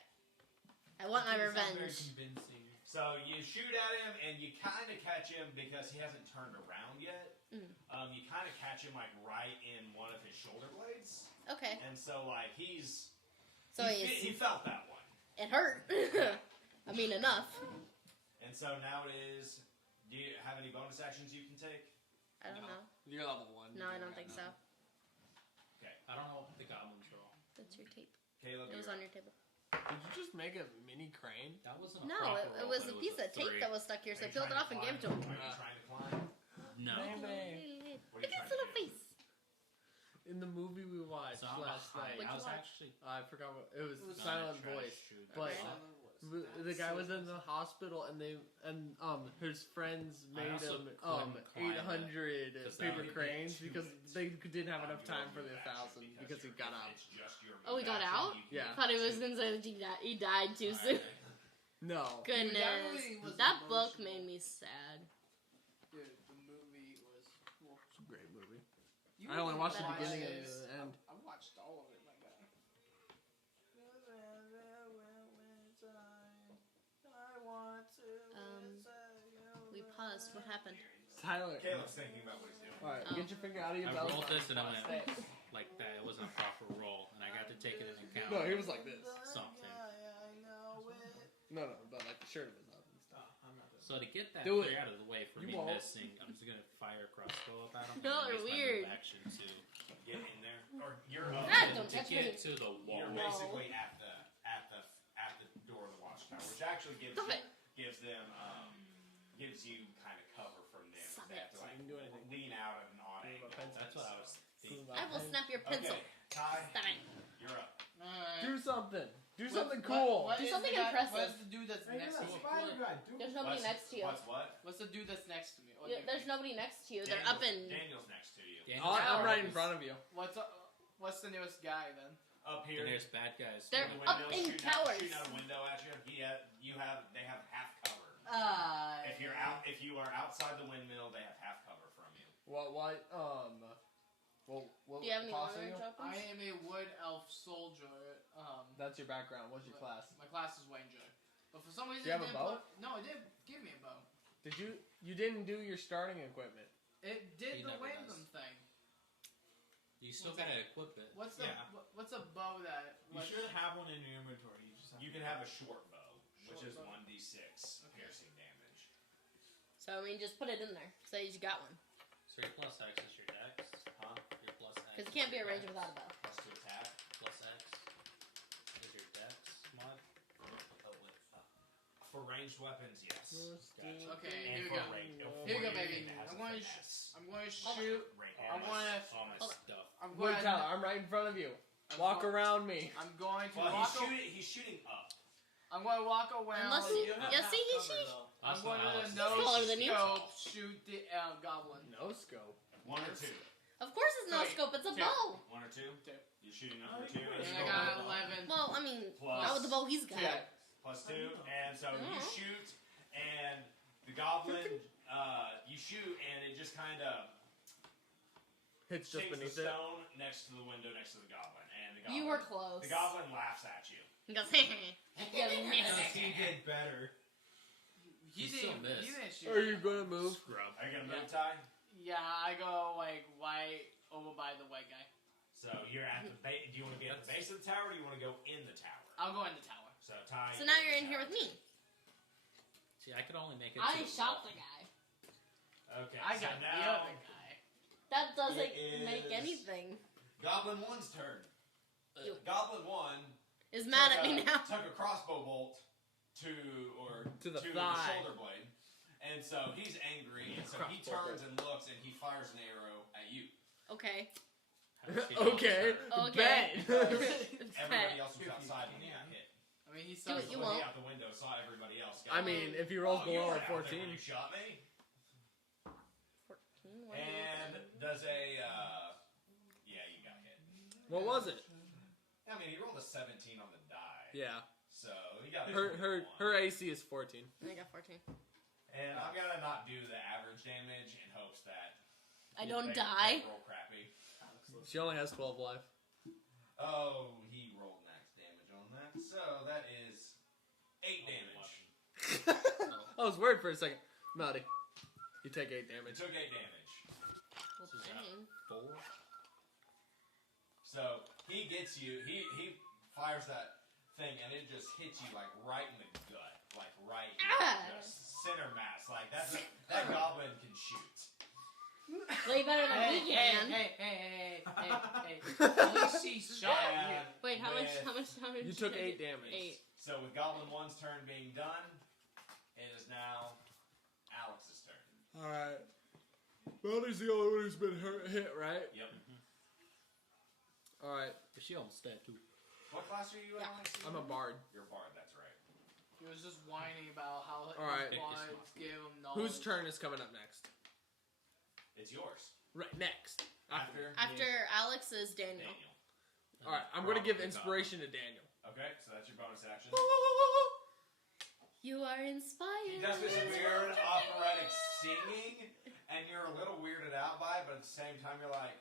I want my It's not very revenge. convincing. So you shoot at him, and you kind of catch him because he hasn't turned around yet. You kind of catch him like right in one of his shoulder blades, Okay. and so like he felt that one. It hurt. I mean, enough. And so now it is. Do you have any bonus actions you can take? I don't know. You're level 1. No, I don't think so. Okay, I don't know the goblins roll. That's your tape. Caleb. It was you're on up. your table. Did you just make a mini crane? That wasn't a No, proper it roll, was but a piece of tape 3. that was stuck here, so I Are you peeled it trying off and gave it to him. Are you trying to climb? No. Bang, bang. What are Look you at trying his to little do? face. In the movie we watched So I'm last behind. night, I was watch? actually I forgot what it was. It was Silent trying to Voice. shoot But the Silent ball. Voice. the guy was in the hospital, and his friends I made also him couldn't climb 800 'cause that paper would be cranes too because easy. they didn't have enough You time don't for move the action 1,000 because he you're- got out. It's just your Oh, he move got action. out? You can Yeah. I thought he was gonna say that he died too soon. No. Goodness. really was That book emotional. made me sad. Dude, the movie was. Well, It's a great movie. you I only watched the better beginning watch and this. the end. I watched all of it, my guy. We paused. What happened? Tyler. Caleb's thinking about what he's doing. Alright, Oh. get your finger out of your I belly rolled button. this and I went Stay. like that. It wasn't a proper roll, and I got to take it into account. No, he was like this. Something. No, but like the shirt of his up and stuff. I'm not doing So to get that Do it. clear out of the way for You me won't. missing, I'm just gonna fire a crossbow up at him. Y'all and are use my weird. move action to Get in there, or you're up. Ah, don't to touch get me. to the wall. You're No. basically at the door of the watchtower, which actually gives Stop it. gives you kind of cover from them. Stop They have to it. like You can do anything. lean out at an odd Move angle. a pencil. That's what I was thinking. I will snap your pencil. Okay, Ty, Stop it. you're up. Alright. Do something. Do What- something what- cool. what Do is something the guy- impressive. What's the dude that's next to me? There's nobody next to you. What? What's the dude that's next to me? What Yeah, do you there's mean? nobody next to you. They're up in. Daniel's next to you. Daniel's I'm right in always- front of you. What's the newest guy then? Up The here. nearest bad guys. They're the up window, in shooting towers. shooting out a window at you. They have half cover. If you are outside the windmill, they have half cover from you. What? Do you have any class are long you? range I weapons? am a wood elf soldier. That's your background. What's your class? My class is Ranger. But for some reason, Do you have it a didn't bow? put- no, it didn't give me a bow. Did you didn't do your starting equipment? It did He the never random does. thing. You still What's gotta equip it. What's the Yeah. what's a bow that? You like- should have one in your inventory. You just have You to can have a short bow, which Short is bow. 1d6 Okay. piercing damage. So I mean, just put it in there. Say you got one. So your plus X is your dex. Huh? Your plus X. Because you can't be a is your ranger dex. without a bow. Plus to attack. Plus X is your dex mod. For ranged weapons, yes. Gotcha. Okay, And here we for go. range, Here we go, for baby. anything that has I'm a going to finesse. I'm going to Hold on. shoot. Range- I all my- wanna- all my Hold on. Stuff. I'm Wait, going. Tyler, I'm right in front of you. I'm Walk go- around me. I'm going to Well, walk. he's shooting up. I'm going to walk around. Unless he, you have yeah, half see, he, cover, she. though. I'm Also, going Alex to is no taller than you. scope shoot the goblin. No scope. 1 or 2. Of course, it's no Wait, scope. It's a two. bow. 1 or 2? Two. You're shooting Oh, for 2. you and And you I roll got 11. Well, I mean, Plus- not with the bow he's got. Yeah. plus 2. And so you Mhm. shoot, and the goblin, you shoot, and it just kind of Hits just shakes the beneath it. stone next to the window next to the goblin. And the goblin, You were close. The goblin laughs at you. He goes, you missed it. He did better. He still didn't. missed. He didn't shoot. Are you gonna move? Scrub. Are you going to move, Yeah. Ty? Yeah, I go like right over by the white guy. So you're at the base. Do you want to be at the base of the tower, or do you want to go in the tower? I'll go in the tower. So Ty. So now you're in here with me. See, I could only make it. I to the shot wall. the guy. Okay. I so got the now other guy. That doesn't It make is- anything. Goblin 1's turn. You- Goblin 1 Is mad at me now. took a crossbow bolt to the the thigh. shoulder blade, and so he's angry, and so he Crossbow turns and looks, and he fires an arrow at you. Okay. How does he know it's Okay. her? Okay. Bet. Everybody else was outside when he got hit. I mean, he Do saw it, you Looking won't. out the window, saw everybody else. I mean, if he rolls you below weren't a out there when 14. you shot me. 14, what And is it? does a yeah, you got hit. What was it? I mean, he rolled a 17 on the die. Yeah. So he got a Her 21. AC is 14. I got 14. And I'm gonna not do the average damage in hopes that I don't they die. roll crappy. She only has 12 life. Oh, he rolled max damage on that. So that is 8 damage. I was worried for a second. Melody, you take 8 It damage. took 8 damage. Well, This is dang. 4. So he gets you. He fires that thing, and it just hits you like right in the gut, like right in the center mass. Like that goblin can shoot. Way better than Hey, he hey, can. hey. At least he shot you. And Wait, how much with- You took did I 8 get? damage. 8. So with Goblin 1's turn being done, it is now Alex's turn. Alright. Melody's the only one who's been hit, right? Yep. Alright. But she almost dead too. What class are you, Yeah. Alex? I'm a bard. You're a bard. That's right. He was just whining about how Alright. his wives gave him knowledge. Whose turn is coming up next? It's yours. Right, next. After After Alex is Daniel. Daniel. Alright, I'm gonna give inspiration to Daniel. Okay, so that's your bonus action. You are inspired. He does this weird operatic singing, and you're a little weirded out by it, but at the same time you're like,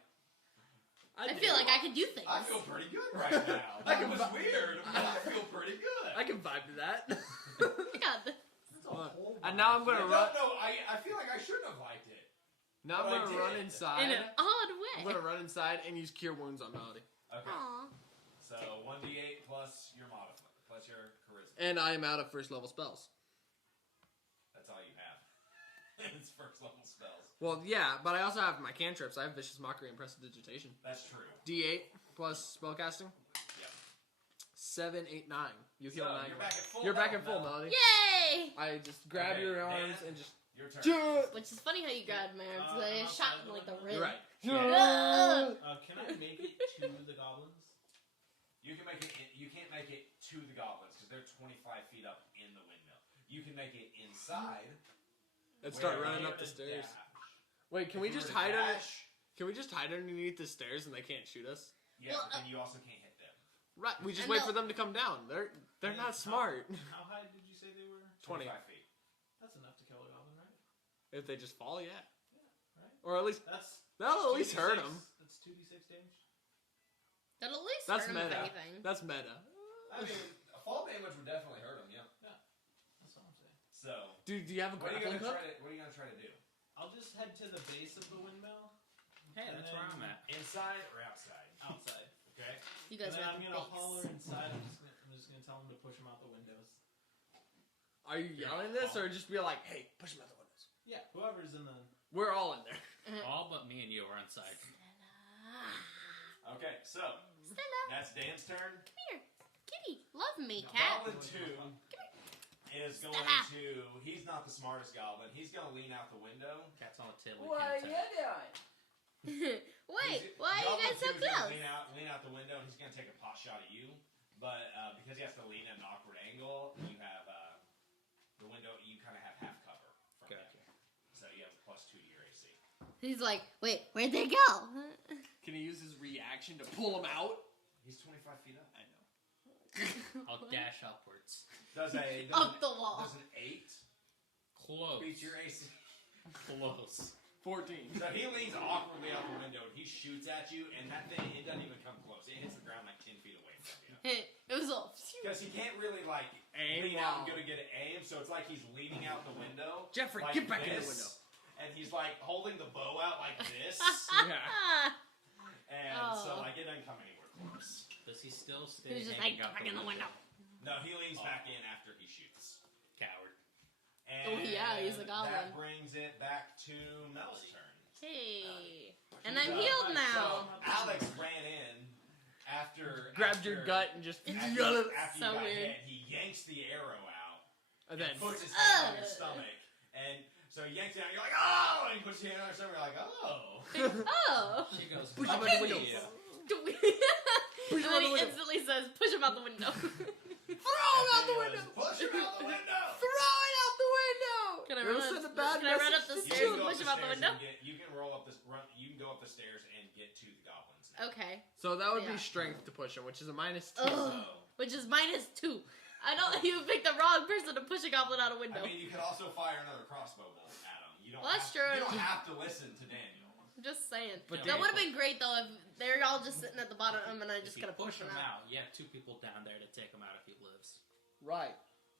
I feel like I could do things. I feel pretty good right now. I That can was vi- weird, but I feel pretty good. I can vibe to that. Yeah, And now I'm gonna run. No, I feel like I shouldn't have liked it. Now I'm But I gonna run did. inside. in an odd I'm way. gonna run inside and use Cure Wounds on Melody. Okay. Aw. So 1d8 plus your modifier, plus your charisma. And I am out of first level spells. That's all you have. It's first level spells. Well, yeah, but I also have my cantrips. I have Vicious Mockery and Prestidigitation. That's true. D8 plus spellcasting. Yep. 7, 8, 9. You heal So, 9. you're back at full You're back health in full, now. Melody. Yay! I just grab Okay, your arms Dan. and just. Your turn. Which is funny how you grabbed my arms. I'm I shot outside him like the the rib. You're right. Can I make it to the goblins? You can make it. You can't make it to the goblins because they're 25 feet up in the windmill. You can make it inside. And start where running they up the would stairs. dash. Wait, can If we you just were to hide under? dash, Can we just hide underneath the stairs and they can't shoot us? Yeah, Well, but then you also can't hit them. Right. We just And wait they'll- for them to come down. They're not smart. How high did you say they were? 20. 25 feet. That's enough to kill a goblin, right? If they just fall, yeah. Right? Or at least That's that'll at least 2d6 hurt them. That's 2d6 damage. That'll at least That's hurt him if meta. anything. That's meta. I mean, fall damage would definitely hurt them. Yeah. That's what I'm saying. So, Dude, do you have a what are you grappling gonna hook? try to? What are you gonna try to do? I'll just head to the base of the windmill, Hey, And that's where then- I'm at. Inside or outside? outside. Okay. You guys And then are I'm at the gonna holler base. inside. I'm just gonna tell him to push him out the windows. Are you yelling this or just be like, hey, push them out the windows? Yeah, whoever's in the. We're all in there. All but me and you are inside. Okay. So Stella, that's Dan's turn. come here. Kitty, love me, cat. Goblin 2 is going Stella. to. He's not the smartest goblin. He's going to lean out the window. Cat's on the tail. We What are can't you tell. doing? Wait, why are you Goblin guys so 2 is gonna close? Lean out the window. He's going to take a pot shot at you, but because he has to lean at an awkward angle, you have the window. You kind of have half cover from Gotcha. him, so you have +2 to your AC. He's like, wait, where'd they go? Can he use his reaction to pull him out? He's 25 feet up. I know. I'll dash upwards. Does Up the wall. Does an 8 Close. beat your AC? Close. 14. So he leans awkwardly out the window and he shoots at you, and that thing, it doesn't even come close. It hits the ground like 10 feet away from you. It was all. Because he can't really, like, Aim lean out and while- go to get an aim, so it's like he's leaning out the window. Jeffrey, like get back in the this, window. And he's, like, holding the bow out like this. Yeah. And so, Oh. like, it doesn't come anywhere close. Does he still stay He was just like, hanging out back in the window. No, he leans Oh. back in after he shoots. Coward. And Oh, yeah, he's a goblin. that brings it back to Mel's turn. Hey. And I'm So- healed So now. Alex ran in after Grabbed your gut and just. It's After, and after so you got weird. hit, he yanks the arrow out then. and puts his hand on your Ugh. stomach. And so he yanks it out, and you're like, oh! And he puts your hand on your stomach, you're like, oh. Oh. She goes, Push "Fuck him out the window." you." And Push him then out the he window. instantly says, push him out the window. Throw him out the And he window! goes, Push him out the window! Throw it out the window! Can I Never run send up, a bad can I run up the message. You stairs can and go up push the him out the stairs window? and you can roll up this run. You can go up the stairs and get to the goblins. Now. Okay. So that would Yeah. be strength to push him, which is a -2. Ugh. So Which is -2. I don't. You picked the wrong person to push a goblin out a window. I mean, you could also fire another crossbow bolt at him. You don't. Well, that's have, true. You don't have to listen to Daniel. I'm just saying. But That would have been great though if they're all just sitting at the bottom and I just If you gotta push them out. you have 2 people down there to take him out if he lives. Right.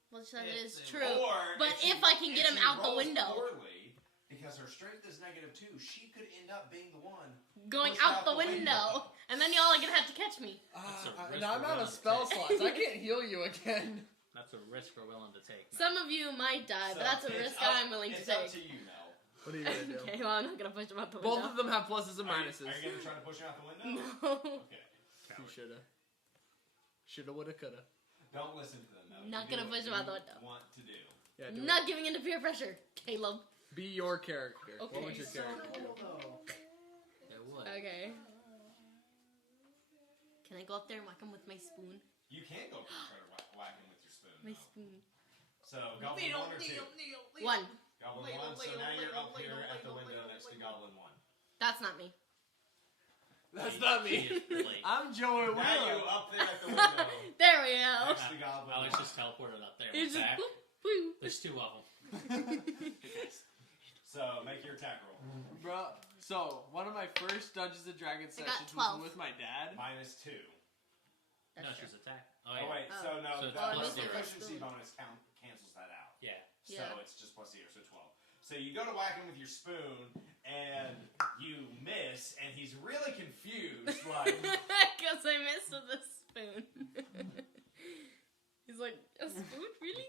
Which that is It's- true. Or But if I can get him she out the rolls window. poorly, because her strength is -2, she could end up being the one. Going Push out the window. And then y'all are gonna have to catch me. That's a risk Now I'm we're out willing of to spell take. slots. I can't heal you again. That's a risk we're willing to take. Some of you might die, but that's a it's risk up- I'm willing to It's take. up to you, Mel. What are you gonna do? Okay, well I'm not gonna push him out the Both window. of them have pluses and minuses. Are you gonna try to push him out the window? No. Okay. You shoulda. Shoulda, woulda, coulda. Don't listen to them, Mel. Not You do gonna what push him out the you window. Want to do. Yeah, do Not giving in to peer pressure, Caleb. it. Be your character. What Okay. would your character do? It would. Okay. Can I go up there and whack him with my spoon? You can go try to whack him with your spoon. My though. spoon. So Goblin 1 or 2? One. Goblin 1. So now you're up here at the window next to Goblin 1. That's not me. That's not He me. is Blake. I'm Joey Now you Willow. up there at the window There we go. next to Goblin Alex 1. just teleported up there. He's just Back. boop, boop. There's 2 of them. So make your attack roll. Bro, so one of my first Dungeons and Dragons I got sessions 12. was with my dad. -2. That's No, true. she's attack. Oh wait, Oh. so no, So the it's plus plus zero. proficiency bonus cancels that out. Yeah. So Yeah. it's just +0, so 12. So you go to whack him with your spoon, and you miss, and he's really confused, like, Because I missed with a spoon. He's like, a spoon? Really?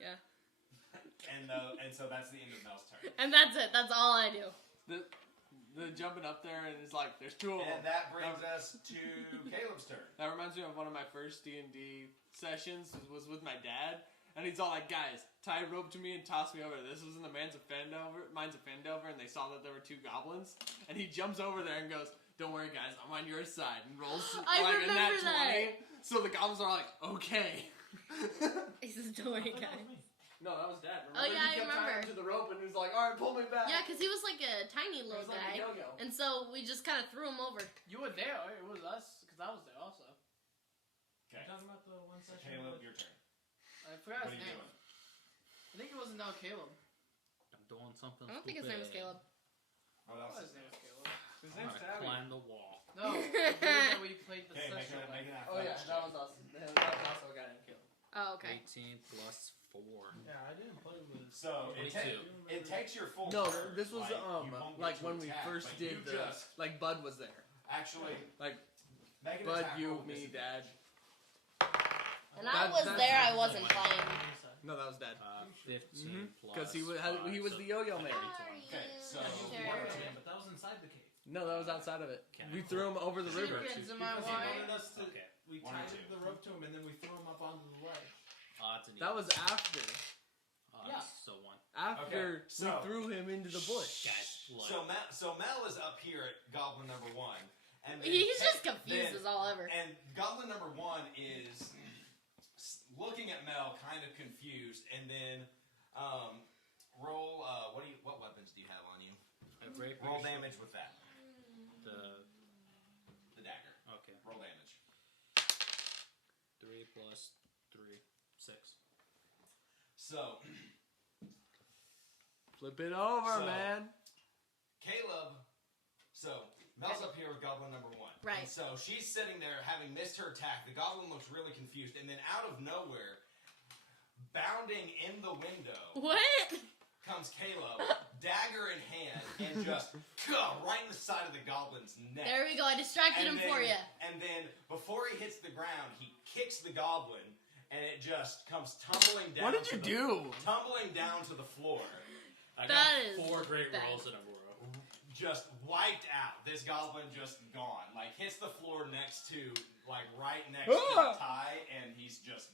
Yeah. and so that's the end of Mel's turn. And that's it. That's all I do. The jumping up there and it's like, there's 2 of them. And that brings us to Caleb's turn. That reminds me of one of my first D&D sessions was with my dad. And he's all like, guys, tie a rope to me and toss me over. This was in the Mines of Fandover, and they saw that there were 2 goblins. And he jumps over there and goes, don't worry, guys, I'm on your side. And rolls I like a nat remember that. 20. So the goblins are like, okay. He says, don't worry, guys. No, that was dad. Oh, yeah, he I kept remember. tying him to the rope and he was like, alright, pull me back. Yeah, because he was like a tiny It little was like a guy. yo-yo. And so we just kind of threw him over. You were there. It was us, because I was there also. Okay. You're talking about the one session? Caleb, with- your turn. I forgot What are his you name. doing? I think it wasn't down Caleb. I'm doing something. I don't think his name was Caleb. Oh, that Oh, was his name was Caleb. His I'm name's gonna Tabby. climb the wall. No, the we played the Okay, make session. an Oh yeah, athletics that check. was us. That was also a guy named Caleb. Oh, okay. 18 plus 4. Yeah, I didn't play with. So it 22. it takes your full No, turn. this was like, you won't like get to when we attack, first but you did the just like Bud was there. actually Like make an Bud, attack you, roll me, with Dad. And I was that's- there, I wasn't playing. No, that was Dad. 15 plus. Because he was so the yo-yo man. Okay, so Sure. one or two. But that was inside the cave. No, that was outside of it. Can We I- threw him over the river. Secrets, am I Because he right? wanted us to. Okay. We One or tied two. the rope to him and then we threw him up onto the ledge. Odds and That was evens. after. Odds, Yeah. so 1. After Okay, so- we threw him into the bush. Guys, look. So Mel is up here at Goblin number 1, and then He's just confused then- as all ever. And Goblin number 1 is looking at Mel, kind of confused, and then roll. What weapons do you have on you? A rapier, Roll damage with that. The dagger. okay. Roll damage. 3 plus 3, 6. So Flip it over, So- man. Caleb. So Mel's up here with Goblin number 1. Right. And so she's sitting there having missed her attack. The Goblin looks really confused, and then out of nowhere, bounding in the window, What? comes Caleb, dagger in hand, and just right in the side of the Goblin's neck. There we go. I distracted him for you. And then before he hits the ground, he kicks the Goblin, and it just comes tumbling down. What did you do? Tumbling down to the floor, I That got is 4 great bad. rolls in a row. just wiped out. This Goblin just gone. Like hits the floor next to, like right next to Ah! Ty, and he's just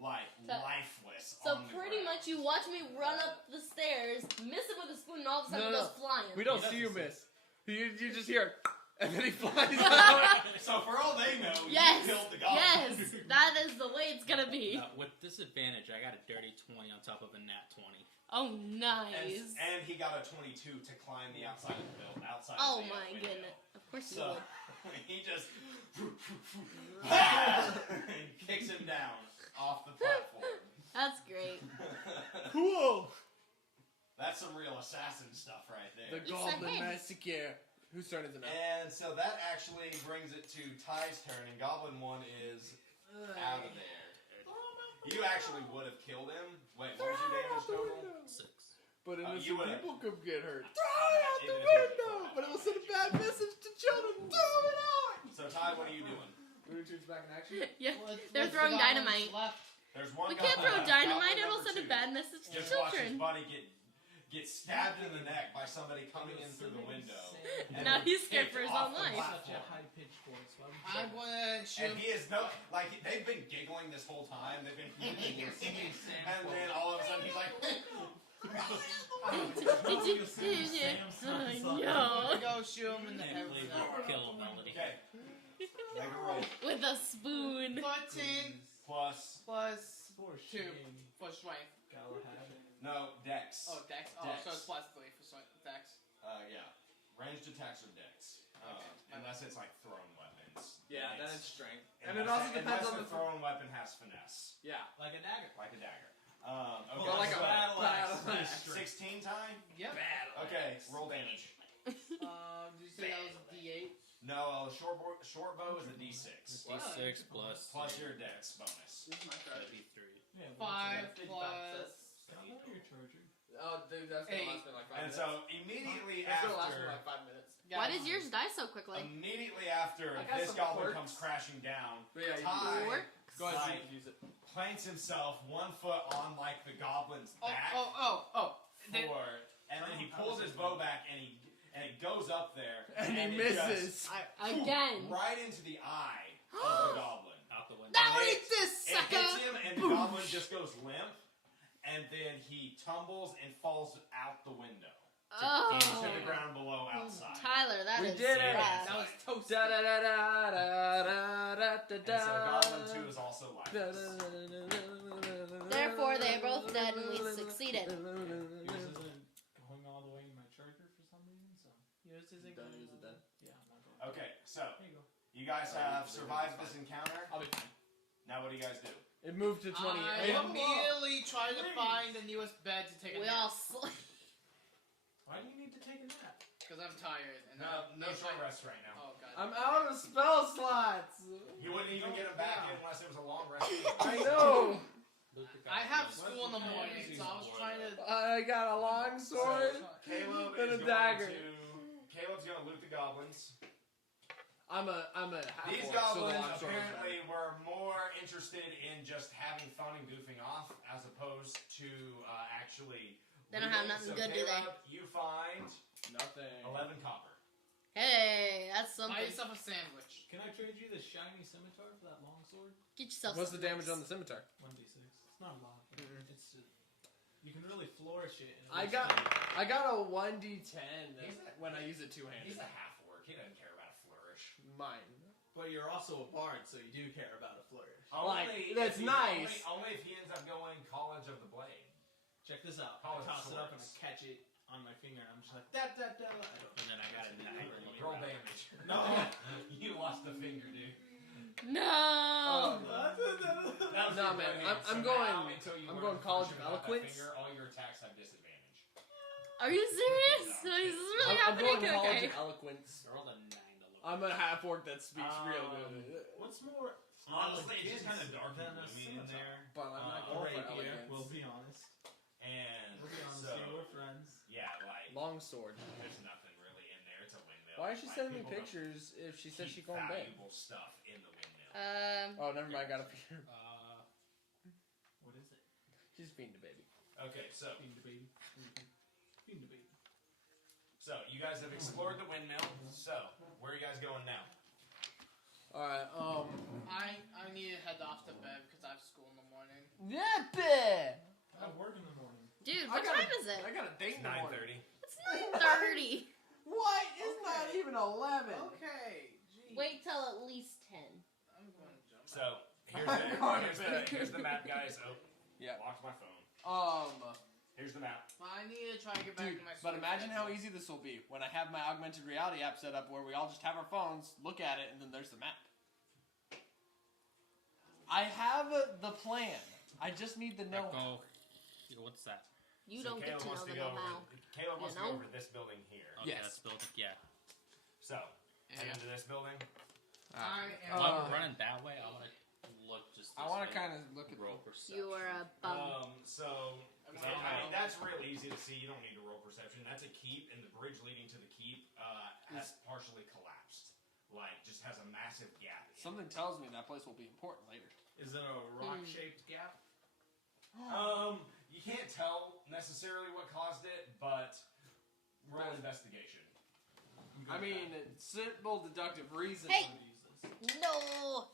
like So- lifeless. So on the pretty ground. much you watch me run up the stairs, miss him with a spoon, and all of a sudden No, he no. goes flying. We don't He see you doesn't miss. You just hear, and then he flies out. So for all they know, Yes. you killed the Goblin. Yes. That is the way it's gonna be. With disadvantage, I got a dirty 20 on top of a nat 20. Oh, And, nice. and he got a 22 to climb the outside of the building. Outside. Oh of the my window. goodness. Of course you So would. he just and kicks him down off the top assassin stuff right The there. Goblin him. Massacre. Whose turn is it now? And so that actually brings it to Ty's turn, and Goblin 1 is out of there. You actually would have killed him. Wait, what was your damage total? 6. But you innocent would've- people could get hurt. Even Throw it out if the you did window! that, But it will send a bad message to children. Throw it out! So Ty, what are you doing? Looney Tunes back in action. Yeah, What's they're the throwing goblins dynamite. Left? There's one We can't goblin throw left. dynamite, Goblin it'll number send a 2. bad message to Just watch his children. buddy get stabbed in the neck by somebody coming in through the window. And Now then he's scared kicked for his off own the life. Such a platform. high pitched voice. Why would you I'm say gonna shoot. And he is no, like, they've been giggling this whole time. They've been and then all of a sudden he's like, Did you? I'm No. gonna go shoot him in the head. with that. Kill ability. okay, make a roll. With a spoon. 14 Plus, plus For 2 shame. for strength. Galahad. no, dex. Oh, dex. Oh, Dex. so it's plus 3 for dex. Yeah. Ranged attacks are dex. Unless it's like thrown weapons. Yeah, Then then it's strength. And unless it also depends on the the... thrown weapon has finesse. Yeah. Like a dagger. Like a dagger. But Okay, like so a battle axe. 16 time? Yep. Okay, roll damage. Did you say that was a D8? No, short bow is a d6. D6 plus Plus your dex bonus. This is my card. D3. Yeah, 5 Big plus. Stop on your charger. Oh, dude, that's gonna 8. last me like 5 And minutes. so immediately That's gonna last me after, like 5 minutes. Why does yours die so quickly? immediately after I got this some goblin quirks. comes crashing down, But yeah, you Ty can Work? Go ahead, Like- you can use it. plants himself 1 foot on like the goblin's Oh, back. They- And then he pulls his bow back and it goes up there And he it misses. just, Again. right into the eye of the goblin. Out the window. Now And eat this, It hits sucker! him and the goblin just goes limp, and then he tumbles and falls out the window to the Oh. ground below outside. Tyler, that We is did it. rough. That was toasted. Da da da da da da da da And so Goblin 2 is also lifeless. Therefore, they are both dead and we succeeded. Yours isn't going all the way in my charger for some reason, so Yours isn't Don't going use it then. yeah, I'm not going. Okay, so There you go. you guys have survived this encounter. I'll be fine. Now what do you guys do? It moved to 28. I immediately try to find the newest bed to take a We nap. all sleep. Why do you need to take a nap? Because I'm tired. And No if short I- rest right now. Oh, God. I'm out of spell slots. You wouldn't even get him back in unless it was a long rest. I know. I have school in the morning, so I was trying to. I got a long sword. Caleb And a is dagger. Caleb's gonna loot the goblins. I'm a half These orc, so the goblins long sword is apparently better. were more interested in just having fun and goofing off as opposed to actually. They don't have looting. nothing So good, do they? Caleb, you find Nothing. 11 copper. Hey, that's Buy something. yourself a sandwich. Can I trade you the shiny scimitar for that long sword? Get yourself What's the some damage nice- on the scimitar? 1d6. It's not a lot. But it's you can really flourish it. And I got a 1d10 when I use it two-handed. He's a half orc. He doesn't care about a flourish. Mine. But you're also a bard, so you do care about a flourish. Like, Only that's if he- nice. Only if he ends up going College of the Blade. Check this out. Call I it toss it up and I swords. catch it on my finger, and I'm just like da da da. I don't. And then I got a dagger. and you Roll wrap it. damage. No. You lost a finger, dude. No. That was Nah, your man, brain. I'm So going- now, until you I'm learn going the College function of without that Eloquence. finger, all your attacks have disadvantage. Are you serious? Is this really I'm happening? going College Okay. of Eloquence. I rolled a 9 to look. I'm a half orc that speaks real Um, good. What's more? Honestly, it's just elegant kind of dark than and a gloomy in scimitar? there. But I'm not All going right, for here. elegance. We'll be honest. And We'll be honest. so, Here. We're friends. yeah, like, Long sword. there's nothing really in there. It's a windmill. Why is she Like, sending me people don't pictures if she says keep she's going bed? valuable stuff in the windmill. Oh, never mind. I got a fear. What is it? She's feeding the baby. Okay, so Feed the baby. Feed the baby. you guys have explored the windmill. So, where are you guys going now? All right. I need to head off to bed because I have school in the morning. Yeah, bet. I work in the morning. Dude, I what gotta- time is it? I got a date in the morning. 9:30. It's 9:30. What? It's not even 11. Okay. Geez. Wait till at least 10. I'm going to jump. So, Going to bed. here's the map, guys. Oh, Yeah. locked my phone. Here's the map. But I need to try to get back Dude, to my but school imagine how schedule. easy this will be when I have my augmented reality app set up where we all just have our phones, look at it, and then there's the map. I have the plan. I just need to know. Echo. What's that? You So don't get Caleb to know wants them go now. Caleb wants to know? go over this building here. Okay, Yes. that's built. Yeah. So, head into this building. While we're running that way, I want to look just. I want to kind of look at roll perception. You are a bum. I mean, that's real easy to see. You don't need to roll perception. That's a keep, and the bridge leading to the keep has partially collapsed. Like, just has a massive gap. Something tells me that place will be important later. Is it a rock-shaped gap? You can't tell necessarily what caused it, but roll investigation. I mean, simple deductive reason Hey! would use this. No!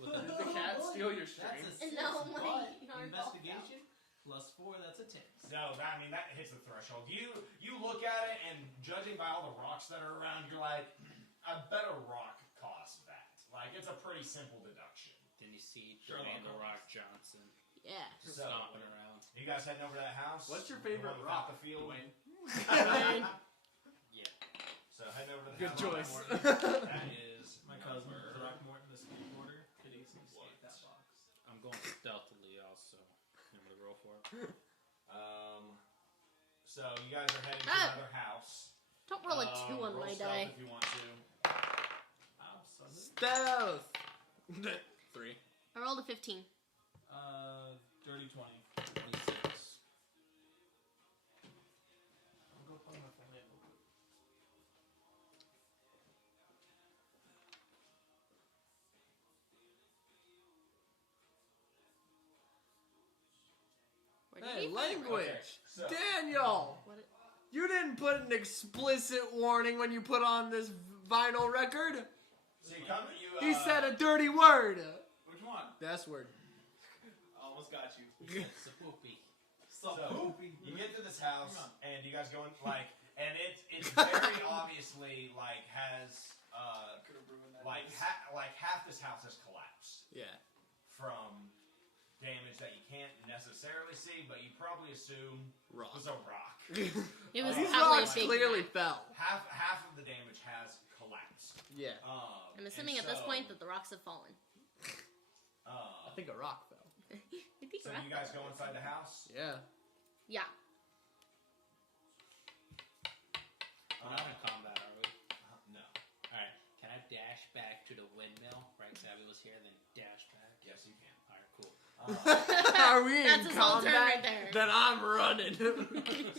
Did the cat steal your That's string? a 6, No, my but yarn investigation plus 4, that's a 10. No, that hits the threshold. You look at it, and judging by all the rocks that are around, you're like, I bet a rock caused that. Like, it's a pretty simple deduction. Then you see Sherlock Dwayne the Holmes. Rock Johnson Yeah. So, stomping around. you guys heading over to that house? What's your The favorite one without rock, the field? Dwayne? Yeah. So heading over to the Good house. choice. That is My cousin, number- Throckmorton, the skateboarder, could easily skate that box. I'm going stealthily also. I'm gonna roll for it. So you guys are heading to another house. Don't roll a 2 on roll my stealth die. if you want to. Absolutely. Stealth! 3. I rolled a 15. Dirty 20. 26. I'll go play my phone real quick. Where did Hey, he find language! So, Daniel! What? You didn't put an explicit warning when you put on this vinyl record. so you come, He said a dirty word. Which one? That's word. Almost got you. It's a poopy. So Poopy. you get to this house, Come on. and you guys go in and it's very obviously has Could have ruined that. half this house has collapsed Yeah. from damage that you can't necessarily see, but you probably assume Rock. was a rock. It was These probably a rocks big clearly rock. fell. Half of the damage has collapsed. Yeah. I'm assuming at this point that the rocks have fallen. I think a rock fell. I think So you guys go inside the house. Yeah. Yeah. We're not in combat, are we? No. Alright. Can I dash back to the windmill? Right, Savvy was here, then dash back? Yes, you can. Alright, cool. Are we That's in his whole turn combat? right there. Then I'm running.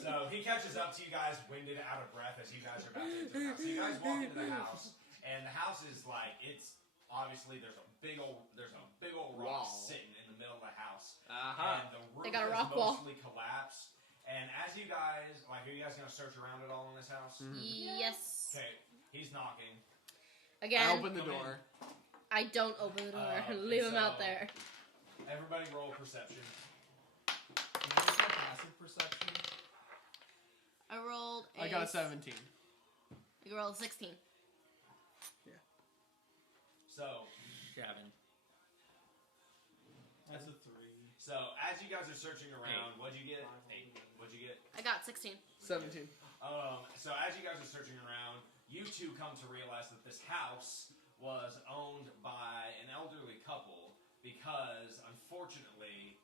So he catches up to you guys, winded, out of breath, as you guys are about to enter the house. So you guys walk into the house, and the house is like it's obviously there's a big old rock Wall. sitting in the middle of the house, Uh-huh. and the roof They got a is rock wall. mostly collapsed. And as you guys are you guys gonna search around at all in this house? Yes. Okay, he's knocking. Again, I open the Come in. door. I don't open the door. Okay, Leave him so- out there. Everybody roll perception. Can I use my passive perception? I rolled a... I got a 17. You rolled a 16. So Gavin. That's a 3. so as you guys are searching around, what'd you get? 8. What'd you get? I got 16. 17. So as you guys are searching around, you two come to realize that this house was owned by an elderly couple because, unfortunately,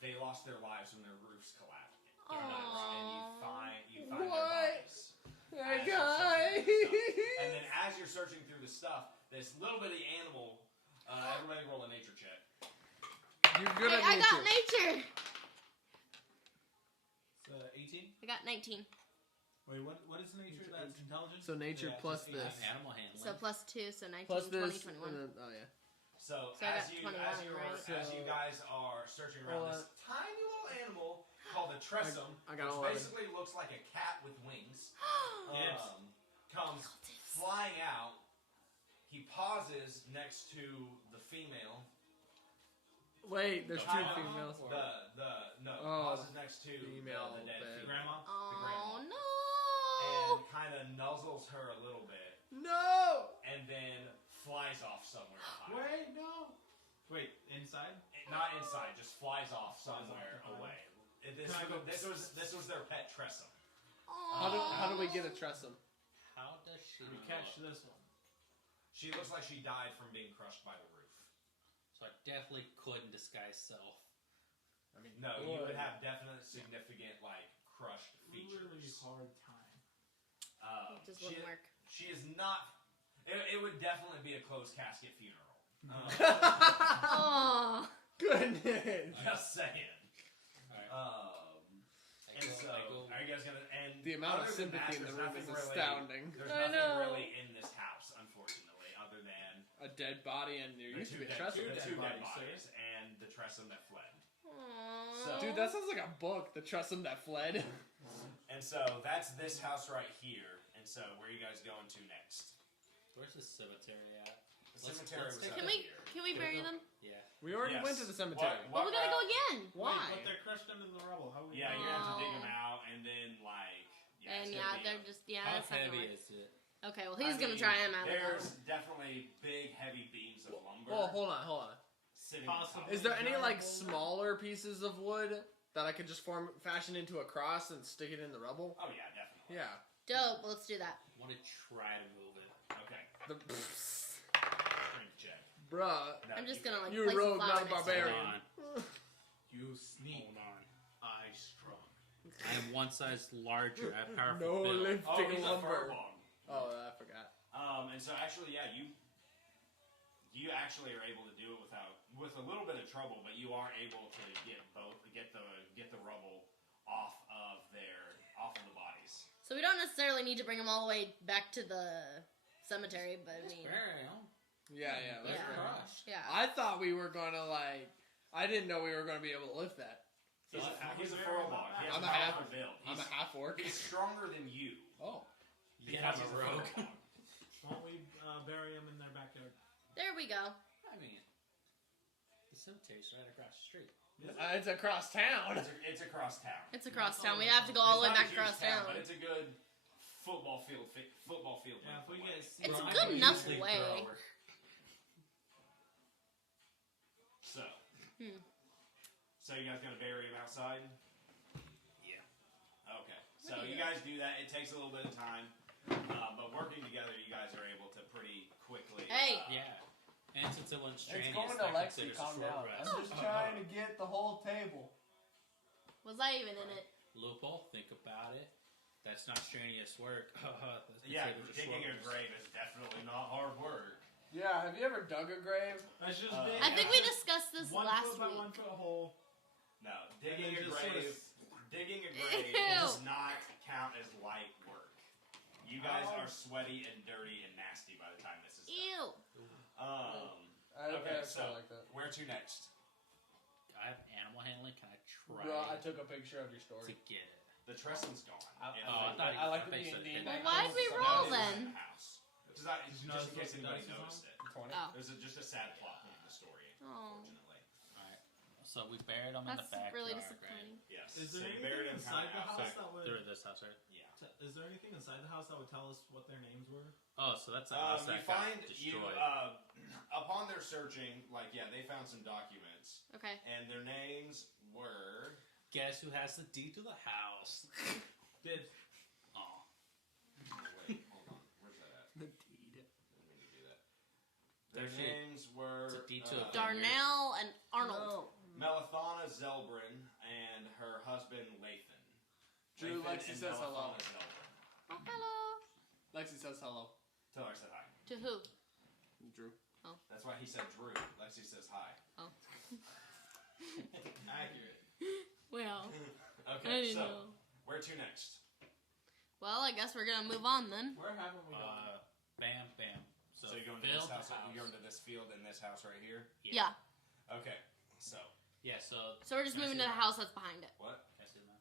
they lost their lives when their roofs collapsed. And you find their What? bodies. Hey, As you're guy. searching through the stuff. And then as you're searching through the stuff, this little bitty animal. Everybody roll a nature check. You're good Hey, at I got nature. nature. It's 18? I got 19. Wait, what is nature? That's intelligence? So nature Yeah, plus just this. Animal handling. So plus 2, so 19, Plus 20, this. 21. and then- oh, yeah. So, So I as got you 21, right? as you guys are searching around, this tiny little animal called a tressum, I got which 11. basically looks like a cat with wings, Yes. comes flying out. He pauses next to the female. Wait, there's two Kind of females. pauses next to Female the dead bed. female. Grandma? Oh, grandma. no. And kind of nuzzles her a little bit, No! and then flies off somewhere. high. Wait, no. Wait, inside? Not inside, just flies off somewhere Flies off. away. Can I go- This was their pet tressum. How do we get a tressum? How does she We know? catch this one. She looks like she died from being crushed by the roof. So I definitely couldn't disguise self. I mean, no, you would have definite significant crushed features. Really hard time. It just wouldn't work. She is not. It would definitely be a closed casket funeral. Oh. Goodness. Just saying. Alright. And so, are you guys gonna? And The amount of other than sympathy in that, the there's room is nothing really- astounding. There's I nothing know. really in this house, unfortunately, other than A dead body, and there the used to two be a dead, trestle. the two dead bodies, bodies and the Tressum that fled. Aww. So- Dude, that sounds like a book. The Tressum that fled. And so that's this house right here. And so where are you guys going to next? Where's the cemetery at? The Let's cemetery was take up Can we here. can we bury them? Yeah. We already Yes. went to the cemetery. But we gotta go route? again. Why? Wait, but they're crushed under the rubble. How would Yeah, you're gonna have to dig Oh. them out and then like. Yeah, And it's yeah, gonna be they're just How that's not gonna heavy work. is it? Okay, well I he's gonna mean, try him out. There's definitely big, heavy beams of lumber. Oh, hold on. Sitting Possibly. on top Is there any like Jarble. smaller pieces of wood that I could just fashion into a cross and stick it in the rubble? Oh yeah, definitely. Yeah. Dope. Let's do that. Want to try to move it? Okay. The, Strength check. bruh, No, I'm just you gonna like You place rogue, a flower not a next to it. barbarian. Hold on. You sneak. Hold on. I strong. I am one size larger. I have powerful no build. lifting Oh, he's a lumber. furball. Oh, I forgot. And so actually, yeah, you actually are able to do it with a little bit of trouble, but you are able to get the rubble off of the bodies. So we don't necessarily need to bring them all the way back to the cemetery, but I Just mean, bury 'em. Yeah, let's Yeah. go. Crushed. yeah. I thought we were gonna I didn't know we were gonna be able to lift that. He's So a I'm furball. He has I'm a a half- powerful build. I'm a half orc. He's stronger than you. Oh. Yeah, because I'm he's a rogue. furball. Why don't we bury them in their backyard? There we go. I mean, the cemetery's right across the street. It's across town. It's across town. It's across town. We have to go all the way It's not a back huge across town. but it's a good football field. Yeah, if we length get away. It's a Well, good I'm enough usually way. thrower. So. Hmm. So you guys gonna bury him outside? Yeah. Okay. What So do you you guys do that. It takes a little bit of time, but working together, you guys are able to pretty quickly. Hey! Yeah. And since it went strenuous, going to that Lexi, considers a calm short down. rest. I'm just trying to get the whole table. Was I even in it? Loophole, think about it. That's not strenuous work. That's Yeah, considered digging a short rest. grave is definitely not hard work. Yeah, have you ever dug a grave? That's just Uh, big. I think we discussed this 1 last foot by week. 1 foot hole. No, digging a And then just sort of grave. Digging a grave Ew. does not count as light work. You guys Oh. are sweaty and dirty and nasty by the time this is done. Ew. Okay, I so like that. where to next? I have animal handling. Can I try Bro, I took a picture of your to story. get it? The Tressum's gone. I- I like thought the you said D&D. hit Well, it. why'd we No, roll this is then? in the house. Just you know in case what anybody dice is noticed it. 20. Oh. There's just a sad plot in the story, Oh. unfortunately. Alright. So we buried them in the That's backyard. really right? disappointing. Yes. Is So there you buried anything him inside kinda the house outside. that would? Through this house, right? Yeah. Is there anything inside the house that would tell us what their names were? Oh, so that's the house You that got find destroyed. upon their searching, they found some documents, Okay. and their names were. Guess who has the deed to the house? Did Oh. Oh, wait, hold on. Where's that at? The deed. Didn't mean to do that. Their There's your- names were it's a detail. Darnell and Arnold. Melathana Zelbrin and her husband Lathan. Drew, Lathan Lexi and says hello. Melathana Zelbrin. Oh, hello. Lexi says hello. Tell her I said hi. To who? Drew. That's why he said Drew. Lexi says hi. Oh. Accurate. Well, I Okay, didn't so know. where to next? Well, I guess we're gonna move on then. where haven't we gone? Bam, bam. So you're going to build this the house. You're going to this field and this house right here. Yeah. Okay. So Yeah, so So we're just Can I moving see to the that? house that's behind it. what? Can I see that?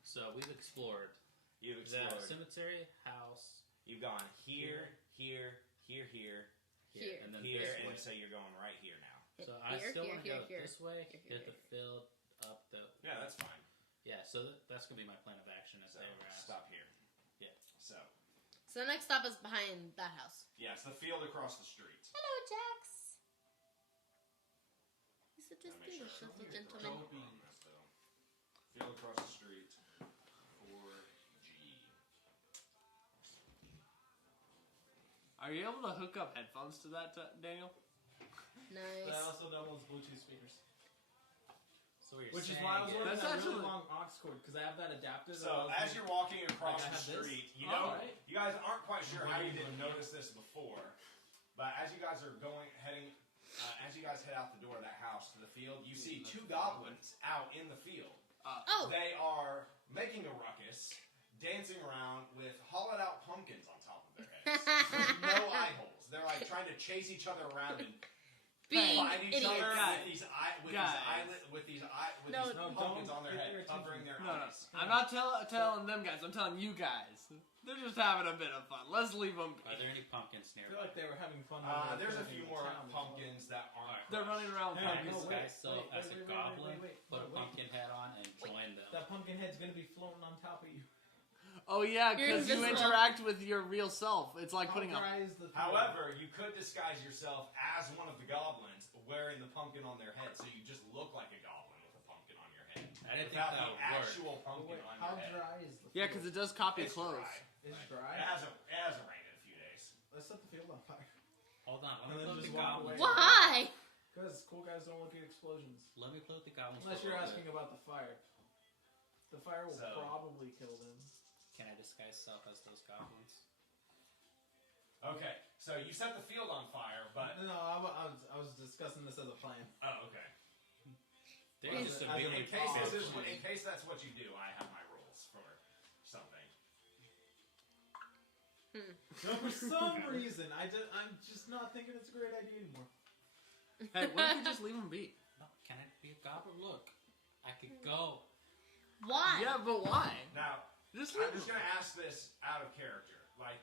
So we've explored You've the explored. cemetery, house, You've gone here, here, here, here, Here. and then here, this and way. so you're going right here now. So I Here, still here, want to here, go here. this way, Here, here, hit the field, up the. Yeah, that's fine. Yeah, so that's gonna be my plan of action as So they were asked. stop here. Yeah. So So the next stop is behind that house. yeah, it's the field across the street. Hello, Jax. He's a Gotta make sure distinguished I little don't get it gentleman. wrong on this, though. Field across the street. 4G. Are you able to hook up headphones to that, Daniel? That Nice. also doubles Bluetooth speakers. So what you're Which is saying why I was looking That's at that actually- really long aux cord, because I have that adapted. So as you're walking across Like I the have this? street, you Oh, know, right. you guys aren't quite sure how you didn't notice this before, but as you guys are as you guys head out the door of that house to the field, you see two goblins out in the field. Oh. They are making a ruckus, dancing around with hollowed out pumpkins on top of their heads. With no eye holes. They're like trying to chase each other around and Being find each idiots. other Guys. with these No, pumpkins on their get head, your covering their No, no. eyes. I'm not telling them guys. I'm telling you guys. They're just having a bit of fun. Let's leave them be. Are there any pumpkins I nearby? feel like they were having fun. when they were There's a filming few the more town as well. pumpkins that aren't. They're running around with Hang on, Can pumpkins. no, this guy wait, still, wait, as a wait, goblin, put a wait. pumpkin head on and join them? That pumpkin head's gonna be floating on top of you. Oh yeah, You're because you invisible. interact with your real self. It's like putting How a. dry is the field? However, you could disguise yourself as one of the goblins wearing the pumpkin on their head, so you just look like a goblin with a pumpkin on your head. I didn't think Without that the would work. actual But pumpkin wait, on how your head. dry is the field? Yeah, because it does copy It's clothes. dry. It's It dry. hasn't rained in a few days. Let's set the field on fire. Hold on, And let me then play with just the walk goblins. away. Why? Because cool guys don't look at explosions. Let me play with the goblins. Unless for a you're little asking bit. about the fire. The fire will So- probably kill them. Can I disguise self as those goblins? Okay, so you set the field on fire, but No, I was discussing this as a plan. oh, okay. They're Well, just as a a- big In case, Oh, this is, geez. in case that's what you do, I have my rules for something. No, for some reason, I'm just not thinking it's a great idea anymore. Hey, what if you just leave them be? No, can I be a goblin? Look, I could go. Why? Yeah, but why? Now, Just I'm leave just them. gonna ask this out of character. Like,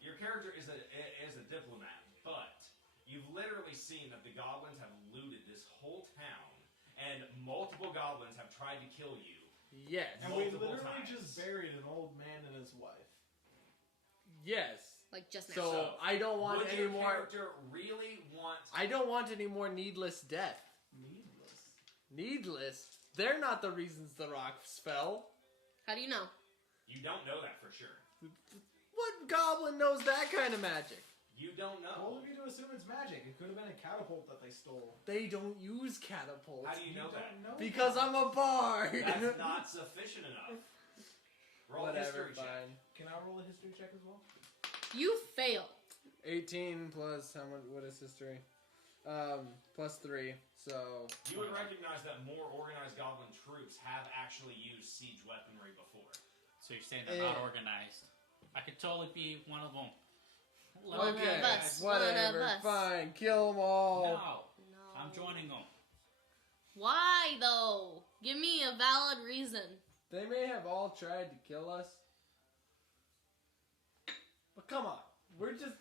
your character is a diplomat, but you've literally seen that the goblins have looted this whole town, and multiple goblins have tried to kill you. Yes. And we Multiple literally times. just buried an old man and his wife. Yes. Like just now. So I don't want Would any your more. character really want? I don't want any more needless death. Needless. Needless. They're not the reasons the rocks fell. How do you know? You don't know that for sure. What goblin knows that kind of magic? You don't Well, know. we to assume it's magic. It could have been a catapult that they stole. They don't use catapults. How do you know that? don't know Because that. I'm a bard. That's not sufficient enough. Roll a Whatever, history check. fine. Can I roll a history check as well? You failed. 18 plus how much? What is history? Plus 3. So You would recognize that more organized goblin troops have actually used siege weaponry before. So you're saying they're not Yeah. organized? I could totally be one of them. One of okay, us, one of whatever, us. fine, kill them all. No, No. I'm joining them. Why though? Give me a valid reason. They may have all tried to kill us, but come on, we're just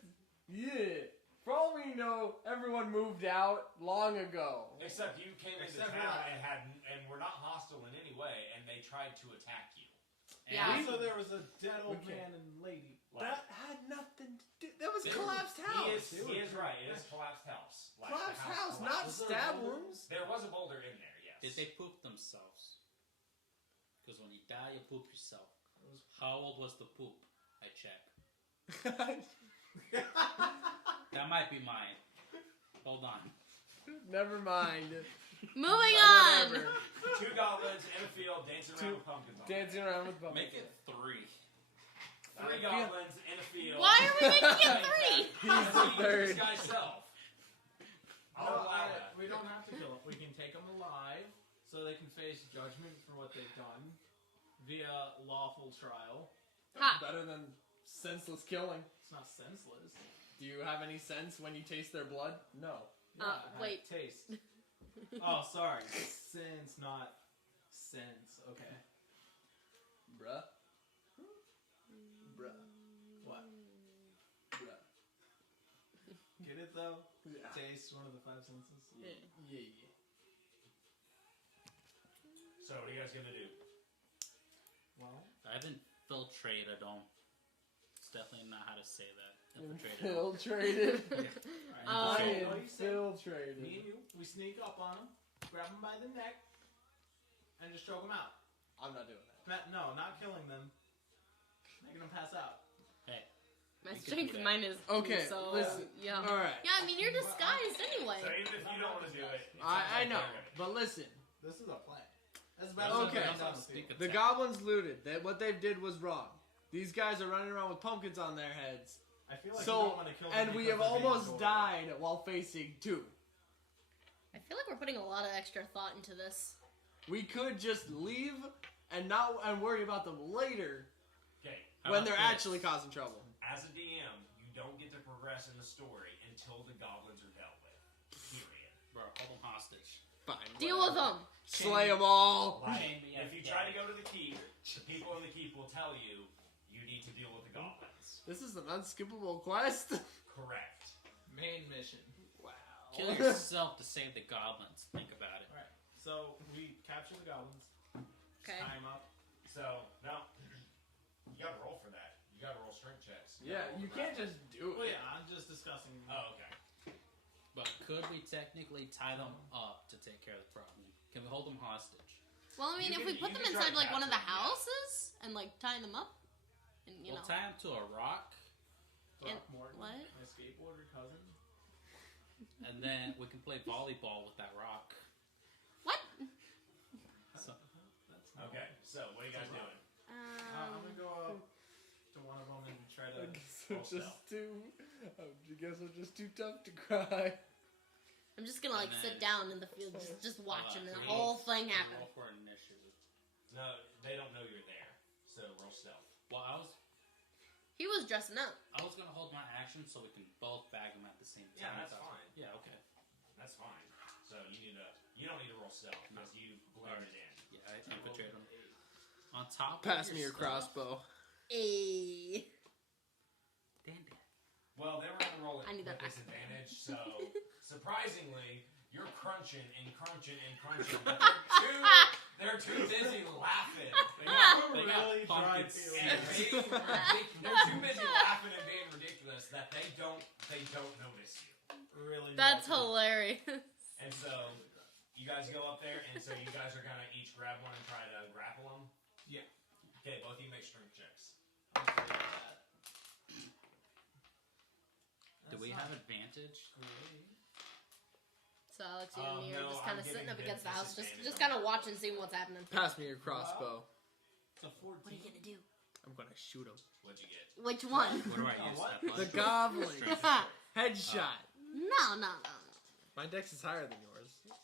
For all we know, everyone moved out long ago. Except you came into Except for town that. and were not hostile in any way, and they tried to attack you. And Yeah. So there was a dead old Okay. man and lady. Like, That had nothing to do. That was Dude, collapsed house. he is right. It is collapsed house. Like, the Collapsed house, not collapsed. Was there a stab boulder? wounds. There was a boulder in there. Yes. did they poop themselves? Because when you die, you poop yourself. It was- How old was the poop? I check. That might be mine. Hold on. Never mind. Moving on. Whatever. Two goblins in a field dancing around Two- with pumpkins on Dancing around with bumpers. Make it 3. them. Three goblins in a field. Why are we making it 3? He's the third. This guy's self. I'll No, allow that. we don't have to kill them. We can take them alive so they can face judgment for what they've done via lawful trial. Ha. Better than senseless killing. It's not senseless. Do you have any sense when you taste their blood? No. Yeah, I have wait. Taste. Oh, sorry. Sense, not sense. Okay. Bruh. Bruh. What? Bruh. Get it though? Yeah. Taste, one of the 5 senses. Yeah. So what are you guys gonna do? Well, I've infiltrated them. It's definitely not how to say that. Infiltrated. Infiltrated. Um, I So, infiltrated. me and you, we sneak up on them, grab them by the neck, and just choke them out. I'm not doing that. No, not killing them. Making them pass out. Hey, My We could strength do that. mine is 2, Okay, so listen. yeah. All right. Yeah, I mean you're disguised anyway. So even if you don't want to do it, it's I not know, like they're but listen. This is a plan. That's about Okay. The goblins looted. What they did was wrong. These guys are running around with pumpkins on their heads. I feel like you So, don't want to kill them and we because have they're being almost adorable. died while facing 2. I feel like we're putting a lot of extra thought into this. We could just leave and worry about them later Okay. when they're actually causing trouble. As a DM, you don't get to progress in the story until the goblins are dealt with. Period. Bro, hold them hostage. Fine. Deal with them. Slay them all. Like, Chain me if up, you yeah. try to go to the keep, the people in the keep will tell you you need to deal with the goblins. This is an unskippable quest. Correct. Main mission. Wow. Kill yourself to save the goblins. Think about it. Alright, so we capture the goblins. Okay. Tie them up. So, now, you gotta roll for that. You gotta roll strength checks. Yeah, you can't just do Well, it. yeah, I'm just discussing. Oh, okay. But could we technically tie them up to take care of the problem? Can we hold them hostage? Well, I mean, You if can- we put you them can try inside to like one of the capture 'em, yeah. houses and like tie them up, and you We'll know, tie them to a rock, Brock Morton, what? my skateboarder cousin. and then we can play volleyball with that rock. what? So, That's Okay, so what are you guys doing? I'm gonna go up to one of them and try to. I guess I'm roll stealth. just too tough to cry. I'm just gonna like And sit then- down in the field, just watching the three. whole thing we happen. roll for initiative. No, they don't know you're there. So roll stealth. Well, He was dressing up. I was gonna hold my action so we can both bag them at the same time. Yeah, that's fine. Yeah, okay. That's fine. So you don't need to roll stealth because you blended in. Yeah, I infiltrate them. On top. Pass of me your stuff- crossbow. Ayy. Damn. Well, they were going to roll it I with need that back. disadvantage, so surprisingly, you're crunching and crunching and crunching. But they're too busy laughing. They got They got really dry pumpkin feelings. And being they're too busy laughing and being ridiculous that they don't notice you. Really. That's dry feelings. hilarious. And so you guys go up there, and so you guys are gonna each grab one and try to grapple them. Yeah. Okay, both of you make strength checks. I'm sorry about that. Do we That's have not advantage? great. So Alex, you and me are No, just kind I'm of sitting giving up against the them house, just disadvantage kind on of watching, seeing what's happening. Pass me your crossbow. It's a 14. What are you gonna do? I'm gonna shoot him. What'd you get? Which one? What do I Oh, use? what? Athletics? The goblin. Strength. Headshot. No. My dex is higher than yours. Because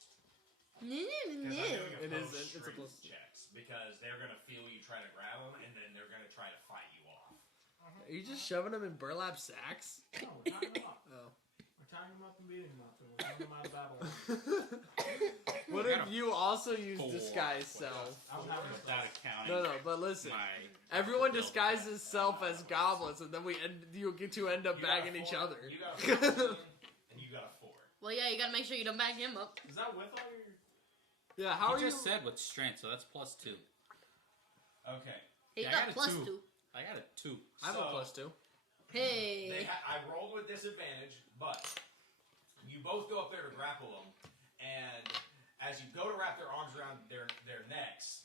I'm doing It opposed is, it's a strength plus- checks because they're gonna feel you try to grab them, and then they're gonna try to fight you off. Are you just shoving them in burlap sacks? No, we're tying them up. Oh. We're tying them up and beating them up, and we're throwing them out of battle. What if you also use disguise self? I'm having a Without thought. accounting. No, but listen. My Everyone disguises self as goblins, and then you get to end up You got a bagging each 4, other. You got a 14, and you got a 4. Well, yeah, you gotta make sure you don't bag him up. Is that with all your? Yeah, how are you you? just said with strength, so that's +2. Okay. He Yeah, I got got a plus 2. 2. I got a 2. I have a So- +2. Hey. I rolled with disadvantage, but you both go up there to grapple them, and as you go to wrap their arms around their necks,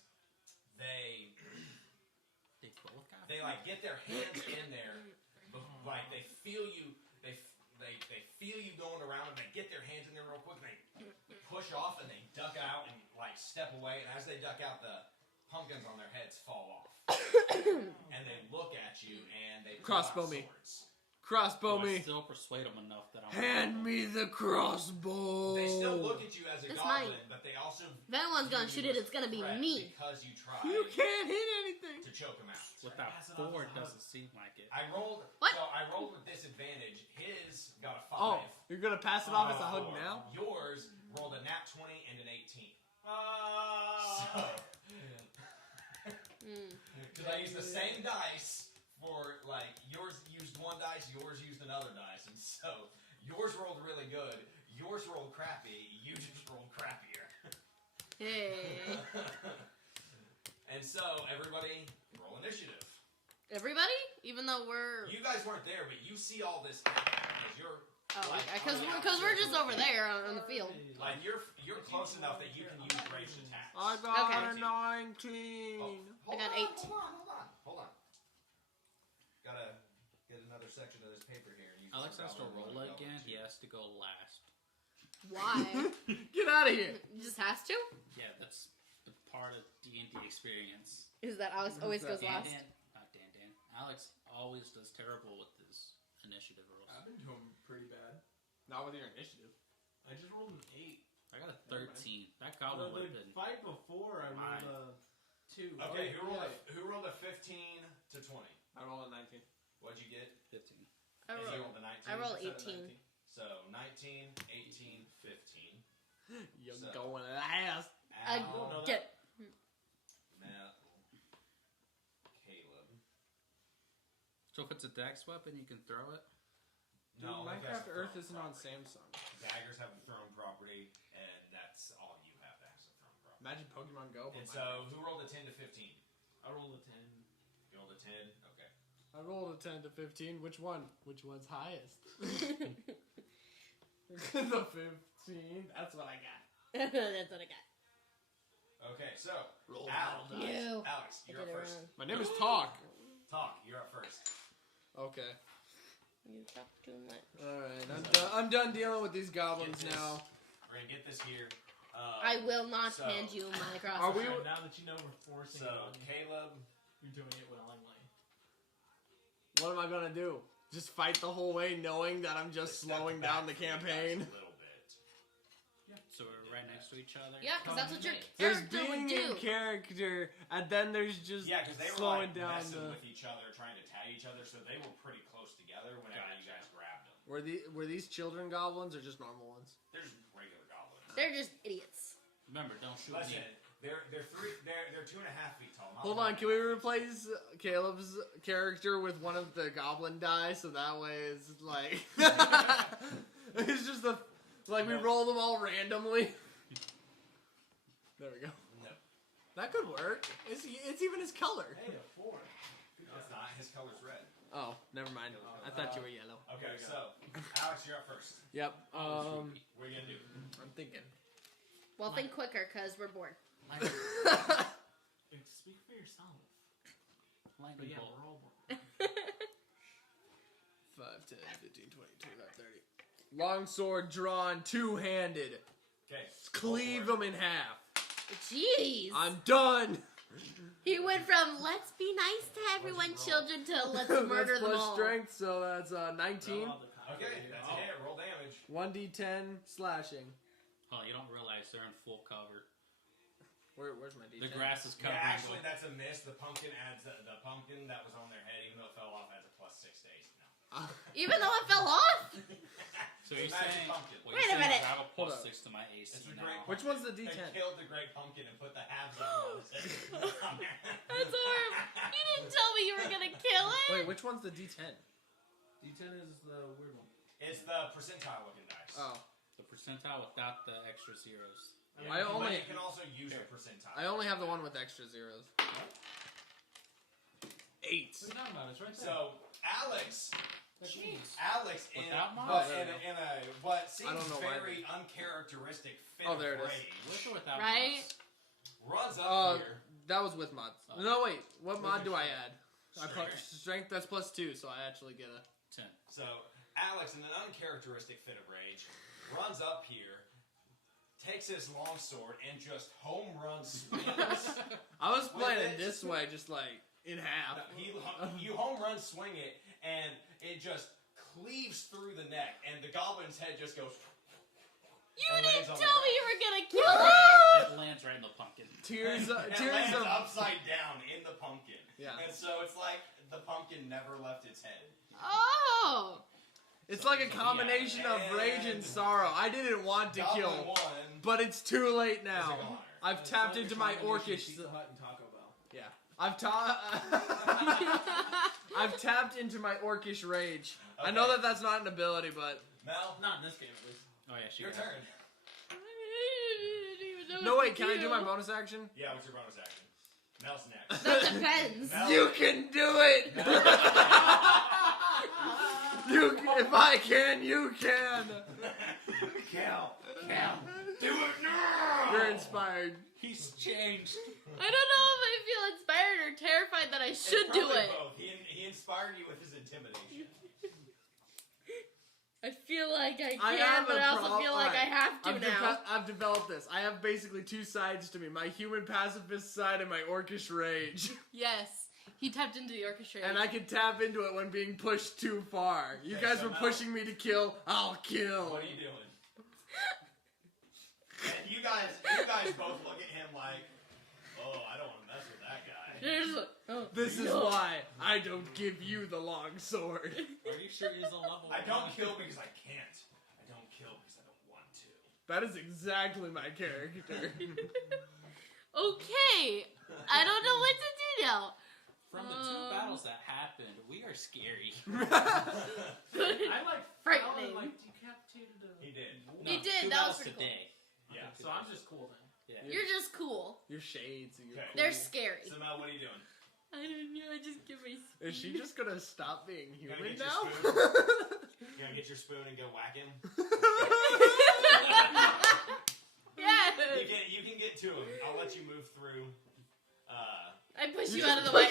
they both got like get their hands in there, but like they feel you. They feel you going around, and they get their hands in there real quick. And they push off, and they duck out and like step away. And as they duck out, the pumpkins on their heads fall off, and they look at you, and they pull Crossbow out me. swords. Crossbow I me. still persuade them enough that I'm. Hand me the crossbow. They still look at you as a That's goblin, but they also If anyone's gonna view shoot you it, as it's gonna be threat me. because you tried You can't hit anything. to choke him out. With that Pass it off 4, as it a doesn't seem like it. I rolled. What? So I rolled with disadvantage. His got a 5. Oh, you're gonna pass it off as a hug 4. now? Yours rolled a nat 20 and an 18. Because I used the same dice for like yours used one dice, yours used another dice, and so yours rolled really good. Yours rolled crappy. You just rolled crappier. Hey. And so everybody roll initiative. Everybody? Even though we're... You guys weren't there, but you see all this happen because you're Oh, like, yeah, because on the we're outskirts just of over there on the field. Like you're close enough that you can use ranged attacks. I got Okay. a 19. Oh, hold got on, 8. Hold on. Gotta get another section of this paper here. And use Alex the has to goblin roll one again. to He has to go last. Why? Get out of here. He just has to? Yeah, that's part of D&D experience. Is that Alex always goes last? Dan. Alex always does terrible with his initiative rolls. I've been doing pretty bad. Not with your initiative. I just rolled an 8. I got a 13. That goblin would have The been. fight before, I rolled a 2. Okay, who rolled a 15 to 20? I rolled a 19. What'd you get? 15. I And you roll rolled a 19? I roll Instead of 18. 19. So 19, 18, 15. You're So- going last. I Al, get. Matt, Caleb. So if it's a dex weapon, you can throw it? Dude, No, Minecraft that's Earth thrown isn't on property. Samsung. Daggers have a thrown property, and that's all you have that has a thrown property. Imagine Pokemon Go. But And so, who rolled a 10 to 15? I rolled a 10. You rolled a 10? Okay. I rolled a 10 to 15. Which one? Which one's highest? The 15. That's what I got. That's what I got. Okay, so, Roll Alex, You. Alex, I you're did up it first. wrong. My name is Talk. Talk, you're up first. Okay. You talk too much. Alright, I'm done dealing with these goblins Get this. now. We're gonna get this here. I will not so- hand you my cross. Are we- Alright, now that you know we're forcing it So, on you, Caleb, you're doing it willingly. What am I gonna do? Just fight the whole way knowing that I'm just step slowing back down the from you guys campaign? A little bit. So we're right next to each other? Yeah, because that's what your There's character being would do. in character, and then there's just Yeah, because they were slowing like down messing the... with each other, trying to tag each other, so they were pretty close together whenever you guys grabbed them. Were these children goblins or just normal ones? They're just regular goblins. They're just idiots. Remember, don't shoot Listen, me. they're 2.5 feet tall. not Hold one on, can we replace Caleb's character with one of the goblin die so that way it's like it's just we roll them all randomly. There we go. No, That could work. It's even his color. Hey, a 4. it's not. His color's red. Oh, never mind. I thought you were yellow. Okay, so Alex, you're up first. Yep. What are you gonna do? I'm thinking. Well, think quicker, because we're bored. Speak for yourself. But Lightning yeah, bolt. we're all bored. 5, 10, 15, 20, 25, 30. Longsword drawn, two-handed. Okay. Cleave them in half. Jeez. I'm done. He went from let's be nice to everyone, What's children, to let's That's murder them plus all. strength, so that's 19. Okay, that's a hit. Roll damage. 1d10 slashing. Oh, you don't realize they're in full cover. Where's my d10? The grass is Yeah, covering actually, them. that's a miss. The pumpkin adds the pumpkin that was on their head, even though it fell off, adds a plus 6 to AC. No. Even though it fell off? So you're Magic saying, pumpkin. well, Wait you're a saying minute. I have a Hold plus up. 6 to my AC It's a now. great Which one's the They d10? killed the great pumpkin and put the halves of it on his head. That's horrible. You didn't tell me you were gonna kill it. Wait, which one's the d10? D10 is the weird one. It's the percentile looking dice. Oh, The percentile without the extra zeros. Yeah, I but only- you can also use a percentile. I only have the one with extra zeros. 8. What are you talking about? It's right there. So, Alex, Jeez. in Without mine? Oh, there we in a what seems I don't know why very uncharacteristic fit Oh, of there it is. rage, With or without Right? mods? runs up here. That was with mods. Oh. No, wait. What mod do I add? I put Strength. strength. That's plus 2, so I actually get a. 10. So, Alex, in an uncharacteristic fit of rage, runs up here, takes his longsword, and just home run swings. I was With playing it- it this way, just like in half. You home run swing it, and it just cleaves through the neck, and the goblin's head just goes. You and didn't lands on tell the me you ground. were gonna kill it. It lands right in the pumpkin. Tears, And tears lands of. upside down in the pumpkin. Yeah. And so it's like the pumpkin never left its head. Oh. It's like a combination of rage and sorrow. I didn't want to Goblin kill, won. but it's too late Is now. a goner. I've It's tapped like into a my combination of orcish. Pizza Hut and Taco Bell. Yeah, I've tapped into my orcish rage. I know Okay. that that's not an ability, but Mel, Not in this game, at least. Oh, yeah, she your got it. turn. I didn't even know no. what Wait, to can I do my bonus action? Yeah, what's your bonus action? Mel's next. That depends. Mel- You can do it. If I can, you can. Cal, do it now! You're inspired. He's changed. I don't know if I feel inspired or terrified that I should do Probably it. Both. He inspired you with his intimidation. I feel like I I can, have but a I also prob- feel like alright. I have to now. I've developed this. I have basically two sides to me: my human pacifist side and my orcish rage. Yes, he tapped into the orchestra. And I can tap into it when being pushed too far. You Okay, guys so were now- pushing me to kill. I'll kill. What are you doing? And you guys both look at him like, oh, I don't want to mess with that guy. This is why I don't give you the long sword. Are you sure he's a level I don't 1? kill because I can't. I don't kill because I don't want to. That is exactly my character. Okay, I don't know what to do now. From the 2 battles that happened, we are scary. I like Frightening. Alan, like decapitated a. He did. No, You did, 2 that was battles pretty today. Yeah. So I'm just cool then. Yeah. You're just cool. Your shades. You're Okay. cool. They're scary. So Mel, what are you doing? I don't know. I just give my. Is she just gonna stop being You gonna human get your now? You gonna get your spoon and go whack him? Yeah. You can get to him. I'll let you move through. I push you out of the way.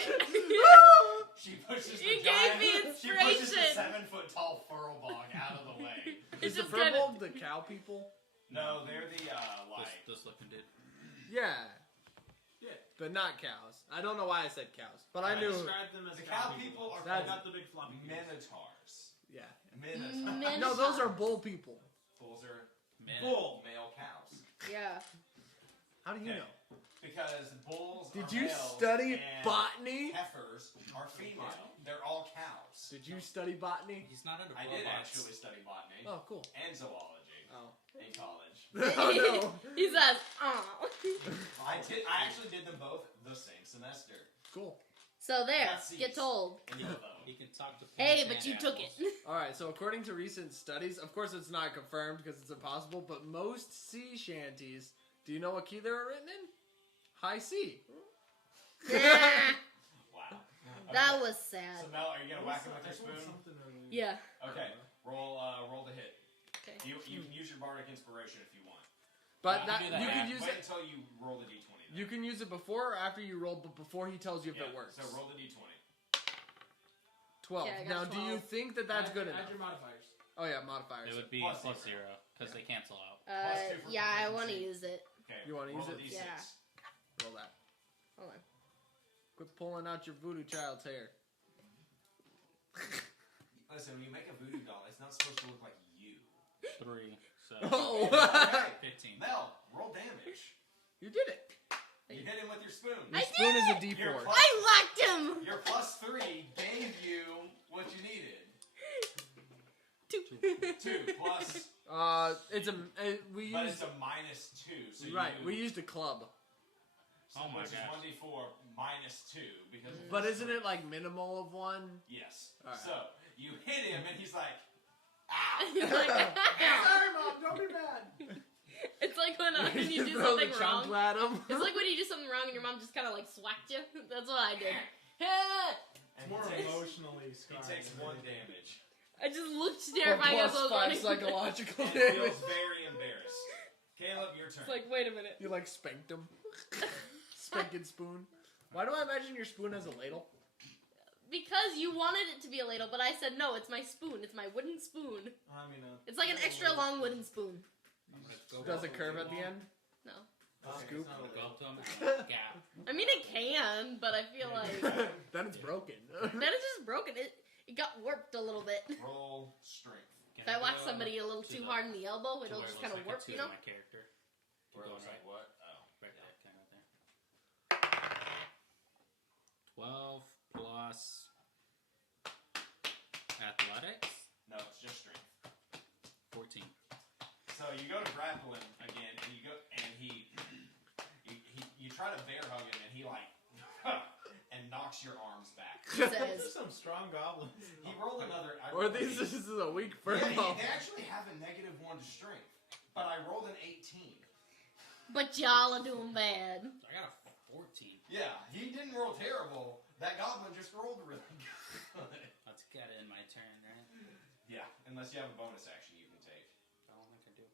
She pushes the You gave giant. me She pushes the inspiration. 7-foot-tall furlbog out of the way. It's Is the just kind of. Furbolg the cow people? No, they're the like. This looking dude. Yeah. Yeah. But not cows. I don't know why I said cows. But I I knew. Describe them as The cow people are They That's- got the big floppy penis. minotaurs. Yeah. Minotaurs. No, those are bull people. Bulls are Man. Bull. male cows. Yeah. How do you Okay. know? Because bulls Did are you males study and botany? heifers are female. They're all cows. Did you study botany? He's not into I did robots. actually study botany Oh, cool. and zoology Oh. in college. Oh no. He says, "Oh." I actually did them both the same semester. Cool. So there, Got C's. get told. In both. He can talk to Hey, plants but and you took it. animals. Alright, so according to recent studies, of course it's not confirmed because it's impossible, but most sea shanties, do you know what key they were written in? High C. Wow. That Okay. was sad. So Mel, are you gonna whack him with your I told spoon? something earlier. Yeah. Okay. Roll the hit. Okay. You can use your bardic inspiration if you want. But Yeah, that, do that. you can Yeah. use Wait it. until you roll the d20. Then. You can use it before or after you roll, but before he tells you if Yeah, it works. So roll the d20. 12. Yeah, I got Now, do you 12. think that that's good Add enough? your modifiers. Oh yeah, modifiers. It would be Plus plus zero. 0 because they cancel out. Plus 2 for Yeah, I want to proficiency. use it. Okay. You wanna roll use the it? d6. Yeah. Roll that. Hold on. Quit pulling out your voodoo child's hair. Listen, when you make a voodoo doll, it's not supposed to look like you. 3, so Oh! Okay. 15. Mel, roll damage. You did it. You hit him with your spoon. Your I spoon is a You're D4. plus- I locked him. Your plus 3 gave you what you needed. 2 plus, It's a we but used it's a minus 2. So right. You, We used a club, so Oh my which is gosh. 1d4 minus 2 because. of but this isn't three. it like minimal of one? Yes. Alright. So you hit him and he's like, "Ow!" He's like, Sorry, mom. Don't be mad. it's like when you do throw the something wrong. chunk at him. It's like when you do something wrong and your mom just kind of like swacked you. That's what I did. And More he takes, emotionally he scarring. takes than 1 anything. damage. I just looked Or terrifying as I plus was 5 running. psychological And damage. feels very embarrassed. Caleb, your turn. It's like, wait a minute. You like spanked him. Spanking spoon. Why do I imagine your spoon as a ladle? Because you wanted it to be a ladle, but I said no. It's my spoon. It's my wooden spoon. I mean, It's like an extra long wooden spoon. I'm gonna go Does it up curve to at the end? No. Scoop. It's not a Go up to him ladle. and gap. I mean, it can, but I feel like Then it's broken. that is just broken. It got warped a little bit. Roll strength. If I whack somebody a little too hard in the elbow, to it'll where it just looks kind of like a warp, 2 you know? My character. Where it Going looks like right. what? Oh. Right there, kind of there. 12 plus athletics. No, it's just strength. 14. So you go to grapple him again, and you go, and you try to bear hug him, and he like, and knocks your arms back. He These says, are some strong goblins. He rolled another. I Or rolled this an is a weak eight. Yeah, furball. they actually have a -1 to strength, but I rolled an 18. but y'all are doing bad. I got a 14. Yeah, he didn't roll terrible. That goblin just rolled really good. Let's get in my turn, right? Yeah, unless you have a bonus action you can take. I don't think I do.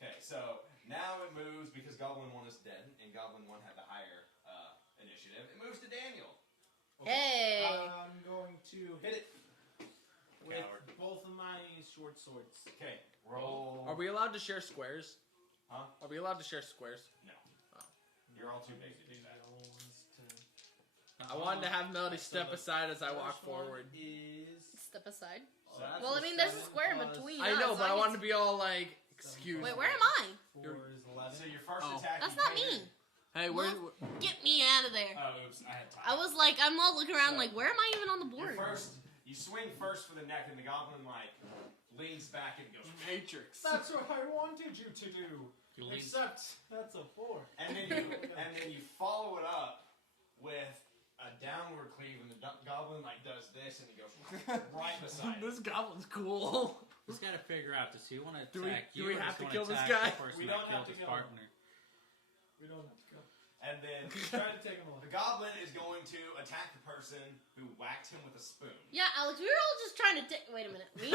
Okay, so now it moves because Goblin 1 is dead, and Goblin 1 had the higher initiative. It moves to Daniel. Hey. I'm going to hit it with Coward. both of my short swords. Okay, roll. Are we allowed to share squares? Huh? Are we allowed to share squares? No. You're all too big to do that. I wanted to have Melody step aside as I walk forward. Step aside. So Well, I mean, there's a square in between. I know, us, but I can- wanted to be all like, excuse Wait, me. where am I? 4 is 11. So your first Oh. attack. That's you not take me. Hey, where? Get me out of there. Oh, oops! I had time. I was like, I'm all looking around So- like, where am I even on the Your board? you swing first for the neck, and the goblin like leans back and goes. Matrix. That's what I wanted you to do. You leave. Except that's a 4. And then you follow it up with a downward cleave, and the goblin like does this, and he goes right beside. This goblin's cool. Just gotta figure out, does he want to Do we- attack do you we or have does he to kill wanna this attack guy? the person We that don't have killed to his kill him. partner? We don't have to go. And then Try to take him away. the goblin is going to attack the person who whacked him with a spoon. Yeah, Alex, we were all just trying to take. Wait a minute. Me?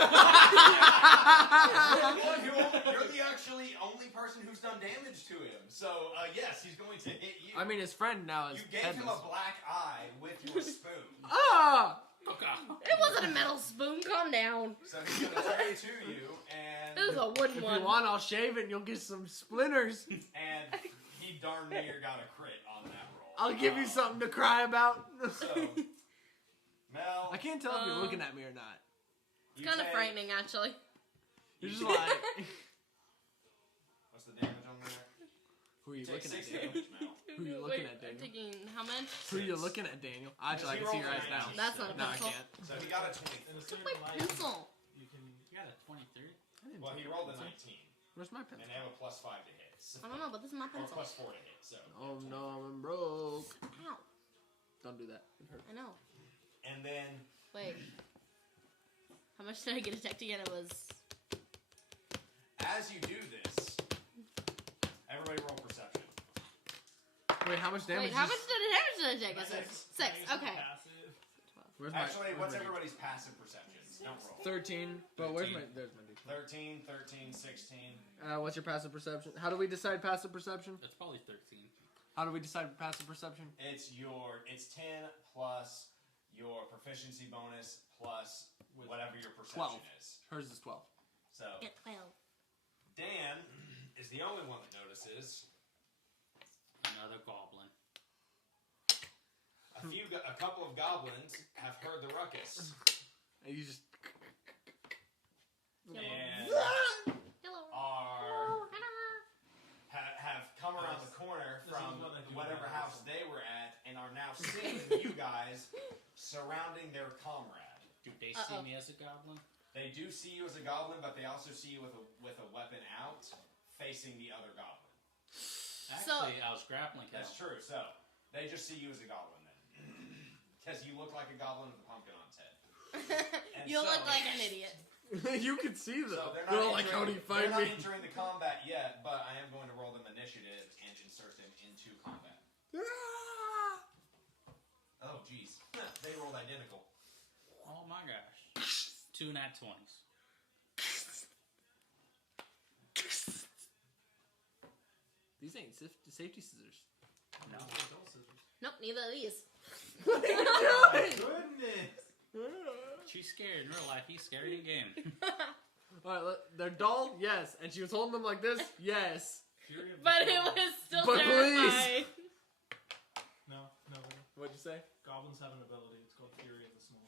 You're the actually only person who's done damage to him. So yes, he's going to hit you. I mean, his friend now is you gave him headless. a black eye with your spoon. Ah! Oh god. It wasn't a metal spoon. Calm down. So he's going to turn it to you, and It was a wooden If one. you want, I'll shave it and you'll get some splinters. and he darn near got a crit on that roll. I'll give you something to cry about. So, Mel, I can't tell if you're looking at me or not. It's kind of frightening, actually. You're just like, What's the damage on there? who are you Take looking at, 6 Daniel? damage, Mel. Who you Wait, looking at, I'm Daniel? taking how much? Who are you looking at, Daniel? Actually, I He can see your rolled eyes a now. 19. That's not a No, I pencil. can't. So he got a 20. And as Took soon my as light, pencil. you can. You got a 23? Well, he rolled a 19, Where's my and pencil? they have a +5 to hit. So, I don't know, but this is my or pencil. +4 to hit. So. Oh no, I'm broke. Ow. Don't do that. It hurts. I know. And then Wait. How much did I get attacked again? It was. as you do this, everybody roll perception. Wait, how much damage? Wait, how is- much damage did I take? I said 6. Okay. Passive. Where's my? Actually, where's what's my everybody's passive perceptions? Don't roll. 13. But where's my? 13. There's my D20. 13, 13, 16. What's your passive perception? How do we decide passive perception? That's probably 13. How do we decide passive perception? It's 10 plus your proficiency bonus plus whatever your perception 12. is. Hers is 12. So Get 12. Dan is the only one that notices. Another goblin. A couple of goblins have heard the ruckus And you just. and Hello. are Oh, hello. have come around the corner This is from what I do whatever now. house they were at and are now seeing you guys surrounding their comrade. Do they see Uh-oh. me as a goblin? They do see you as a goblin, but they also see you with a weapon out, facing the other goblin. Actually, I was grappling him. That's true. So they just see you as a goblin then, because you look like a goblin with a pumpkin on its head. And You so- look like an idiot. You can see them. So they're They're not all like, how do you they're find not me? entering the combat yet, but I am going to roll them initiative and insert them into combat. Oh, jeez. They rolled identical. Oh my gosh. 2 nat 20s. These ain't safety scissors. No. Adult scissors. Nope, neither of these. What are you Oh, doing? goodness. She's scared in real life. He's scared in game. Alright, they're dull? Yes. And she was holding them like this? Yes. Fury of the But it Sword. was still But terrifying. No. What'd you say? Goblins have an ability. It's called Fury of the Small.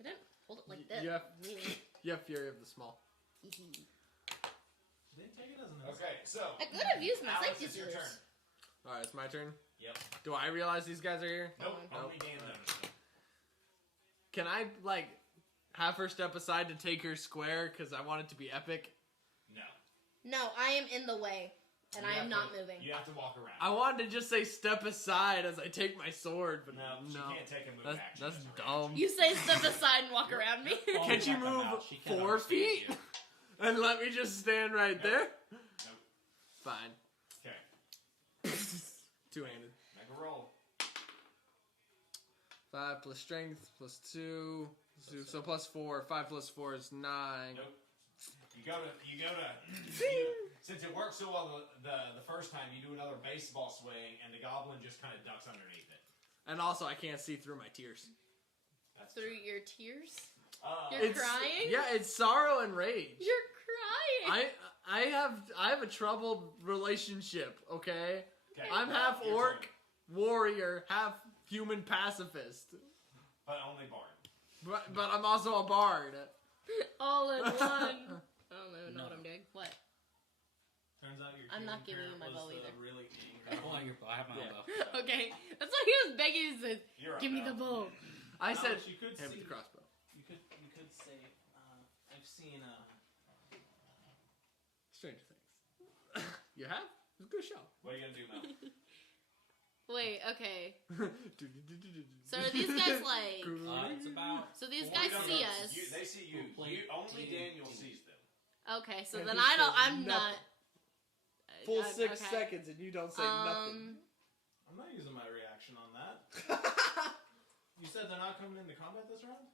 I didn't hold it like this. Yeah. Meaning. Yeah, Fury of the Small. They didn't take it as an Okay, so I could have used my Alex, safety it's your scissors. turn. Alright, it's my turn. Yep. Do I realize these guys are here? Nope. Nope. Only Dan noticed them. Can I, like, have her step aside to take her square because I want it to be epic? No. No, I am in the way. And You I am have not to- moving. You have to walk around. I wanted to just say step aside as I take my sword, but No, she can't take a move That's, action. that's as a reaction. dumb. You say step aside and walk around me. Oh, Can she check them move out. She can't 4 understand feet? you. And let me just stand right Nope. there? Nope. Fine. Okay. Two-handed. Make a roll. 5 plus strength plus 2. So plus 4. 5 plus 4 is 9. Nope. You go to. Since it worked so well the first time, you do another baseball swing, and the goblin just kind of ducks underneath it. And also, I can't see through my tears. That's Through your tears? You're It's crying? Yeah, it's sorrow and rage. You're crying. I have a troubled relationship. Okay, Okay, I'm well, half your orc turn. warrior, half human pacifist, But only bard. but I'm also a bard. All in one. I don't even know what I'm doing. What? Turns out your I'm human not giving you parent my was, bow either. really I angry. want your bow. I have my own Yeah. bow. Okay, that's what he was begging. He said, You're up "Give me now. the bow." I said, Alex, you could hand me see. the crossbow. You could say, I've seen Stranger Things. You have? It's a good show. What are you gonna do, Mel? Wait, okay. So are these guys like? It's about. So these Well, guys we don't see know. us. They see you. Only Daniel sees them. Okay, so And then he I don't. says I'm not. nothing. Full 6 okay. seconds and you don't say nothing. I'm not using my reaction on that. You said they're not coming into combat this round?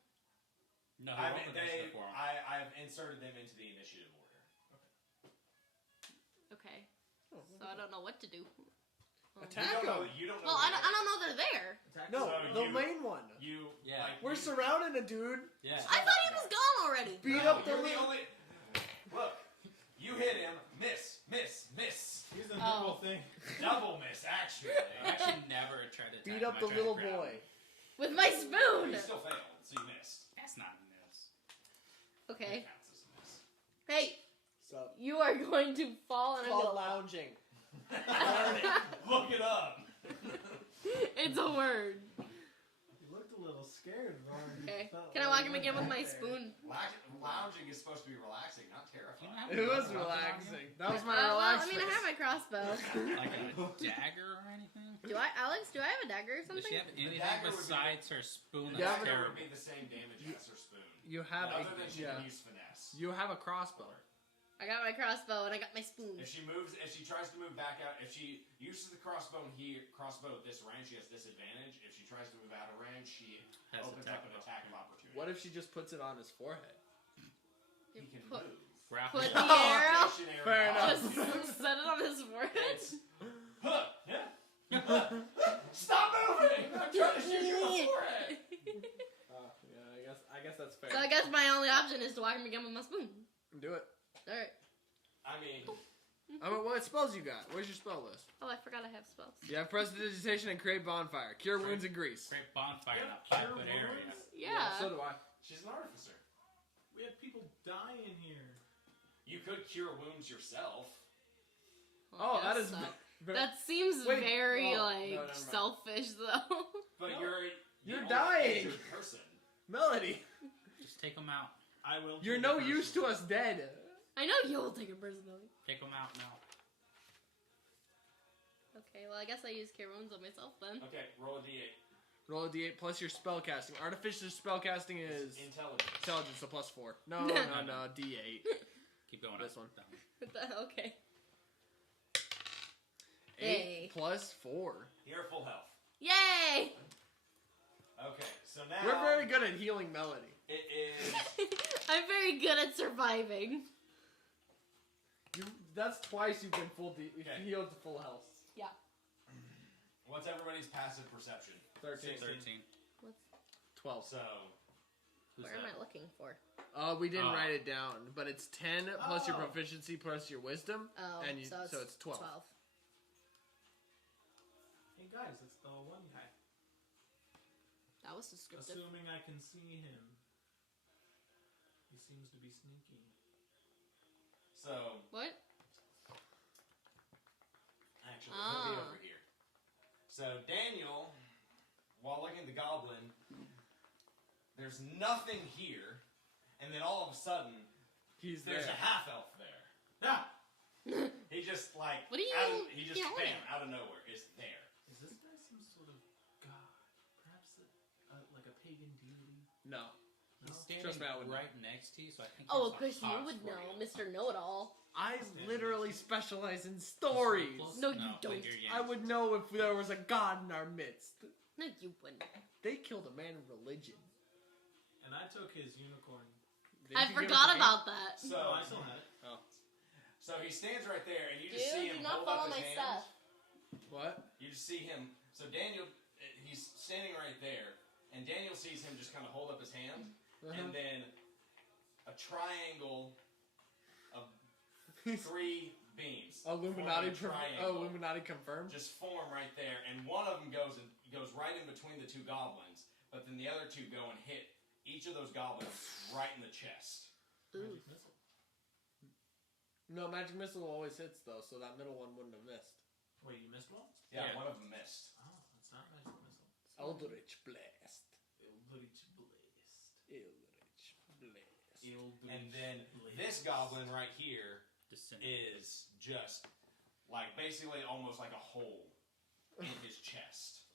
No, I've for 'em. inserted them into the initiative order. Okay, so I don't know what to do. Attack You don't know. Well, I don't know they're there. Attack No, So the you- main one. You. Yeah. Like, We're you, surrounding a dude. Yeah. I thought he was gone already. Beat No, up the you're the little. only. Look, you hit him. Miss. He's a Oh. nimble thing. Double miss, actually. I actually never tried to attack Beat him. up I the tried to little grab boy. him. With my spoon. You still failed, so you missed. That's not a miss. Okay. That counts as a miss. Hey, So, you are going to fall, and I'm called gonna. lounging. Look it up. It's a word. You looked a little scared, Lauren. Okay. Felt Can I like whack him you again with went my back there. spoon? Lounging is supposed to be relaxing, not terrifying. It was relaxing. That was my Well, I relaxing. mean, I have my crossbow. Like a dagger or anything? Do I, Alex? Do I have a dagger or Does something? she have anything dagger would be besides her spoon Yeah, that's but- terrible? would be the same damage as her spoon. You have Other than she yeah. can use finesse. You have a crossbow. I got my crossbow and I got my spoon. If she tries to move back out, if she uses the crossbow at this range, she has disadvantage. If she tries to move out of range, she Has opens attack up an of attack of opportunity. What if she just puts it on his forehead? He can Put- move. Grapple. Put the arrow. Stationary Fair enough. object. Just set it on his forehead. Huh, yeah. Stop moving! I'm trying to shoot you in the forehead. Yeah, I guess that's fair. So I guess my only option is to whack him again with my spoon. Do it. Alright. I mean, What spells you got? Where's your spell list? Oh, I forgot I have spells. You have Prestidigitation and Create Bonfire. Cure wounds and grease. Great bonfire in a Cure 5-foot area. wounds? Yeah. So do I. she's an artificer. We have people dying here. You could cure wounds yourself. Oh, that is. suck. Very, That seems Wait, very, oh, like, no, never mind. selfish, though. But No. You're only dying. injured person. Melody, Just take them out. I will. you're take no it use to personally. us dead. I know you'll take it personally. Take them out now. Okay, well, I guess I use Cure Wounds on myself then. Okay, roll a d8. Roll a d8 plus your spellcasting. Artificial spellcasting is Intelligence. intelligence, so plus 4. No, No. no, d8. Keep going This up. one. Down. Okay. 8 Hey. plus 4. You're full health. Yay! Okay, so now We're very good at healing Melody. it is. I'm very good at surviving. That's twice you've been Okay. healed to full health. What's everybody's passive perception? 13. 13. 12. So Who's Where that? am I looking for? We didn't Oh. write it down, but it's 10 plus your Oh. proficiency plus your wisdom, Oh, and so it's 12. Hey guys, it's the one guy. That was descriptive. Assuming I can see him. He seems to be sneaky. So What? actually, he'll be Ah. over here. So Daniel, while looking at the goblin, there's nothing here, and then all of a sudden, He's there's there. a half elf there. Ah! He just like What are you he just yelling bam at? out of nowhere is there. Is this guy some sort of god? Perhaps like a pagan deity? No. He's No? standing Trust me, I would know. right next to you, so I think. Oh, he's of course you hot would for know, you. Mr. Know-It-all. I literally specialize in stories. No, you like don't. your I would know if there was a god in our midst. No, you wouldn't. They killed a man in religion. And I took his unicorn. Didn't I you give it forgot to me? about that. So Oh, I still had it. so he stands right there, and you just see Dude, him do not hold follow up his my hand. stuff. What? You just see him. So Daniel, he's standing right there, and Daniel sees him just kind of hold up his hand, and then a triangle of 3 beams. Illuminati, Form a triangle. Illuminati confirmed. Just form right there, and one of them goes right in between the 2 goblins, but then the other 2 go and hit each of those goblins right in the chest. Ooh. Magic missile. No, magic missile always hits though, so that middle one wouldn't have missed. Wait, you missed one? Yeah, Yeah. one of them missed. Oh, it's not magic missile. Eldritch blast. Eldritch Blast. Eldritch blast. Eldritch And then Blast. this goblin right here Disintegrate. is just like basically almost like a hole in his chest,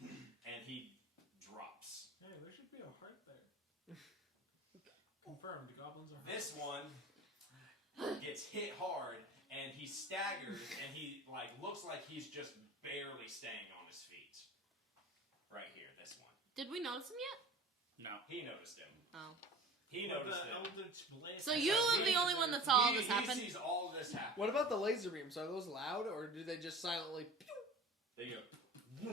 and he drops. Hey, there should be a heart there. Confirmed, the goblins are hurt. This one gets hit hard, and he staggers, and he like looks like he's just barely staying on his feet. Right here, this one. Did we notice him yet? No. He noticed him. Oh. He But noticed the him. Eldritch Blast. So you are the only one that saw all this happen? He sees all of this happen. What about the laser beams? Are those loud, or do they just silently? There you go.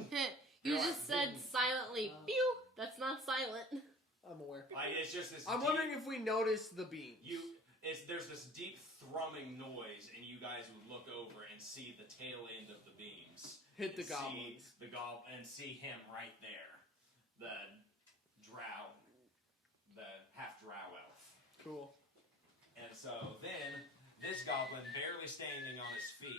You You're just like, said silently. Pew! That's not silent. I'm aware. Like it's just this. I'm deep- wondering if we noticed the beams. There's this deep thrumming noise, and you guys would look over and see the tail end of the beams. Hit the See goblins. and see him right there, the half drow elf. Cool. And so then this goblin, barely standing on his feet,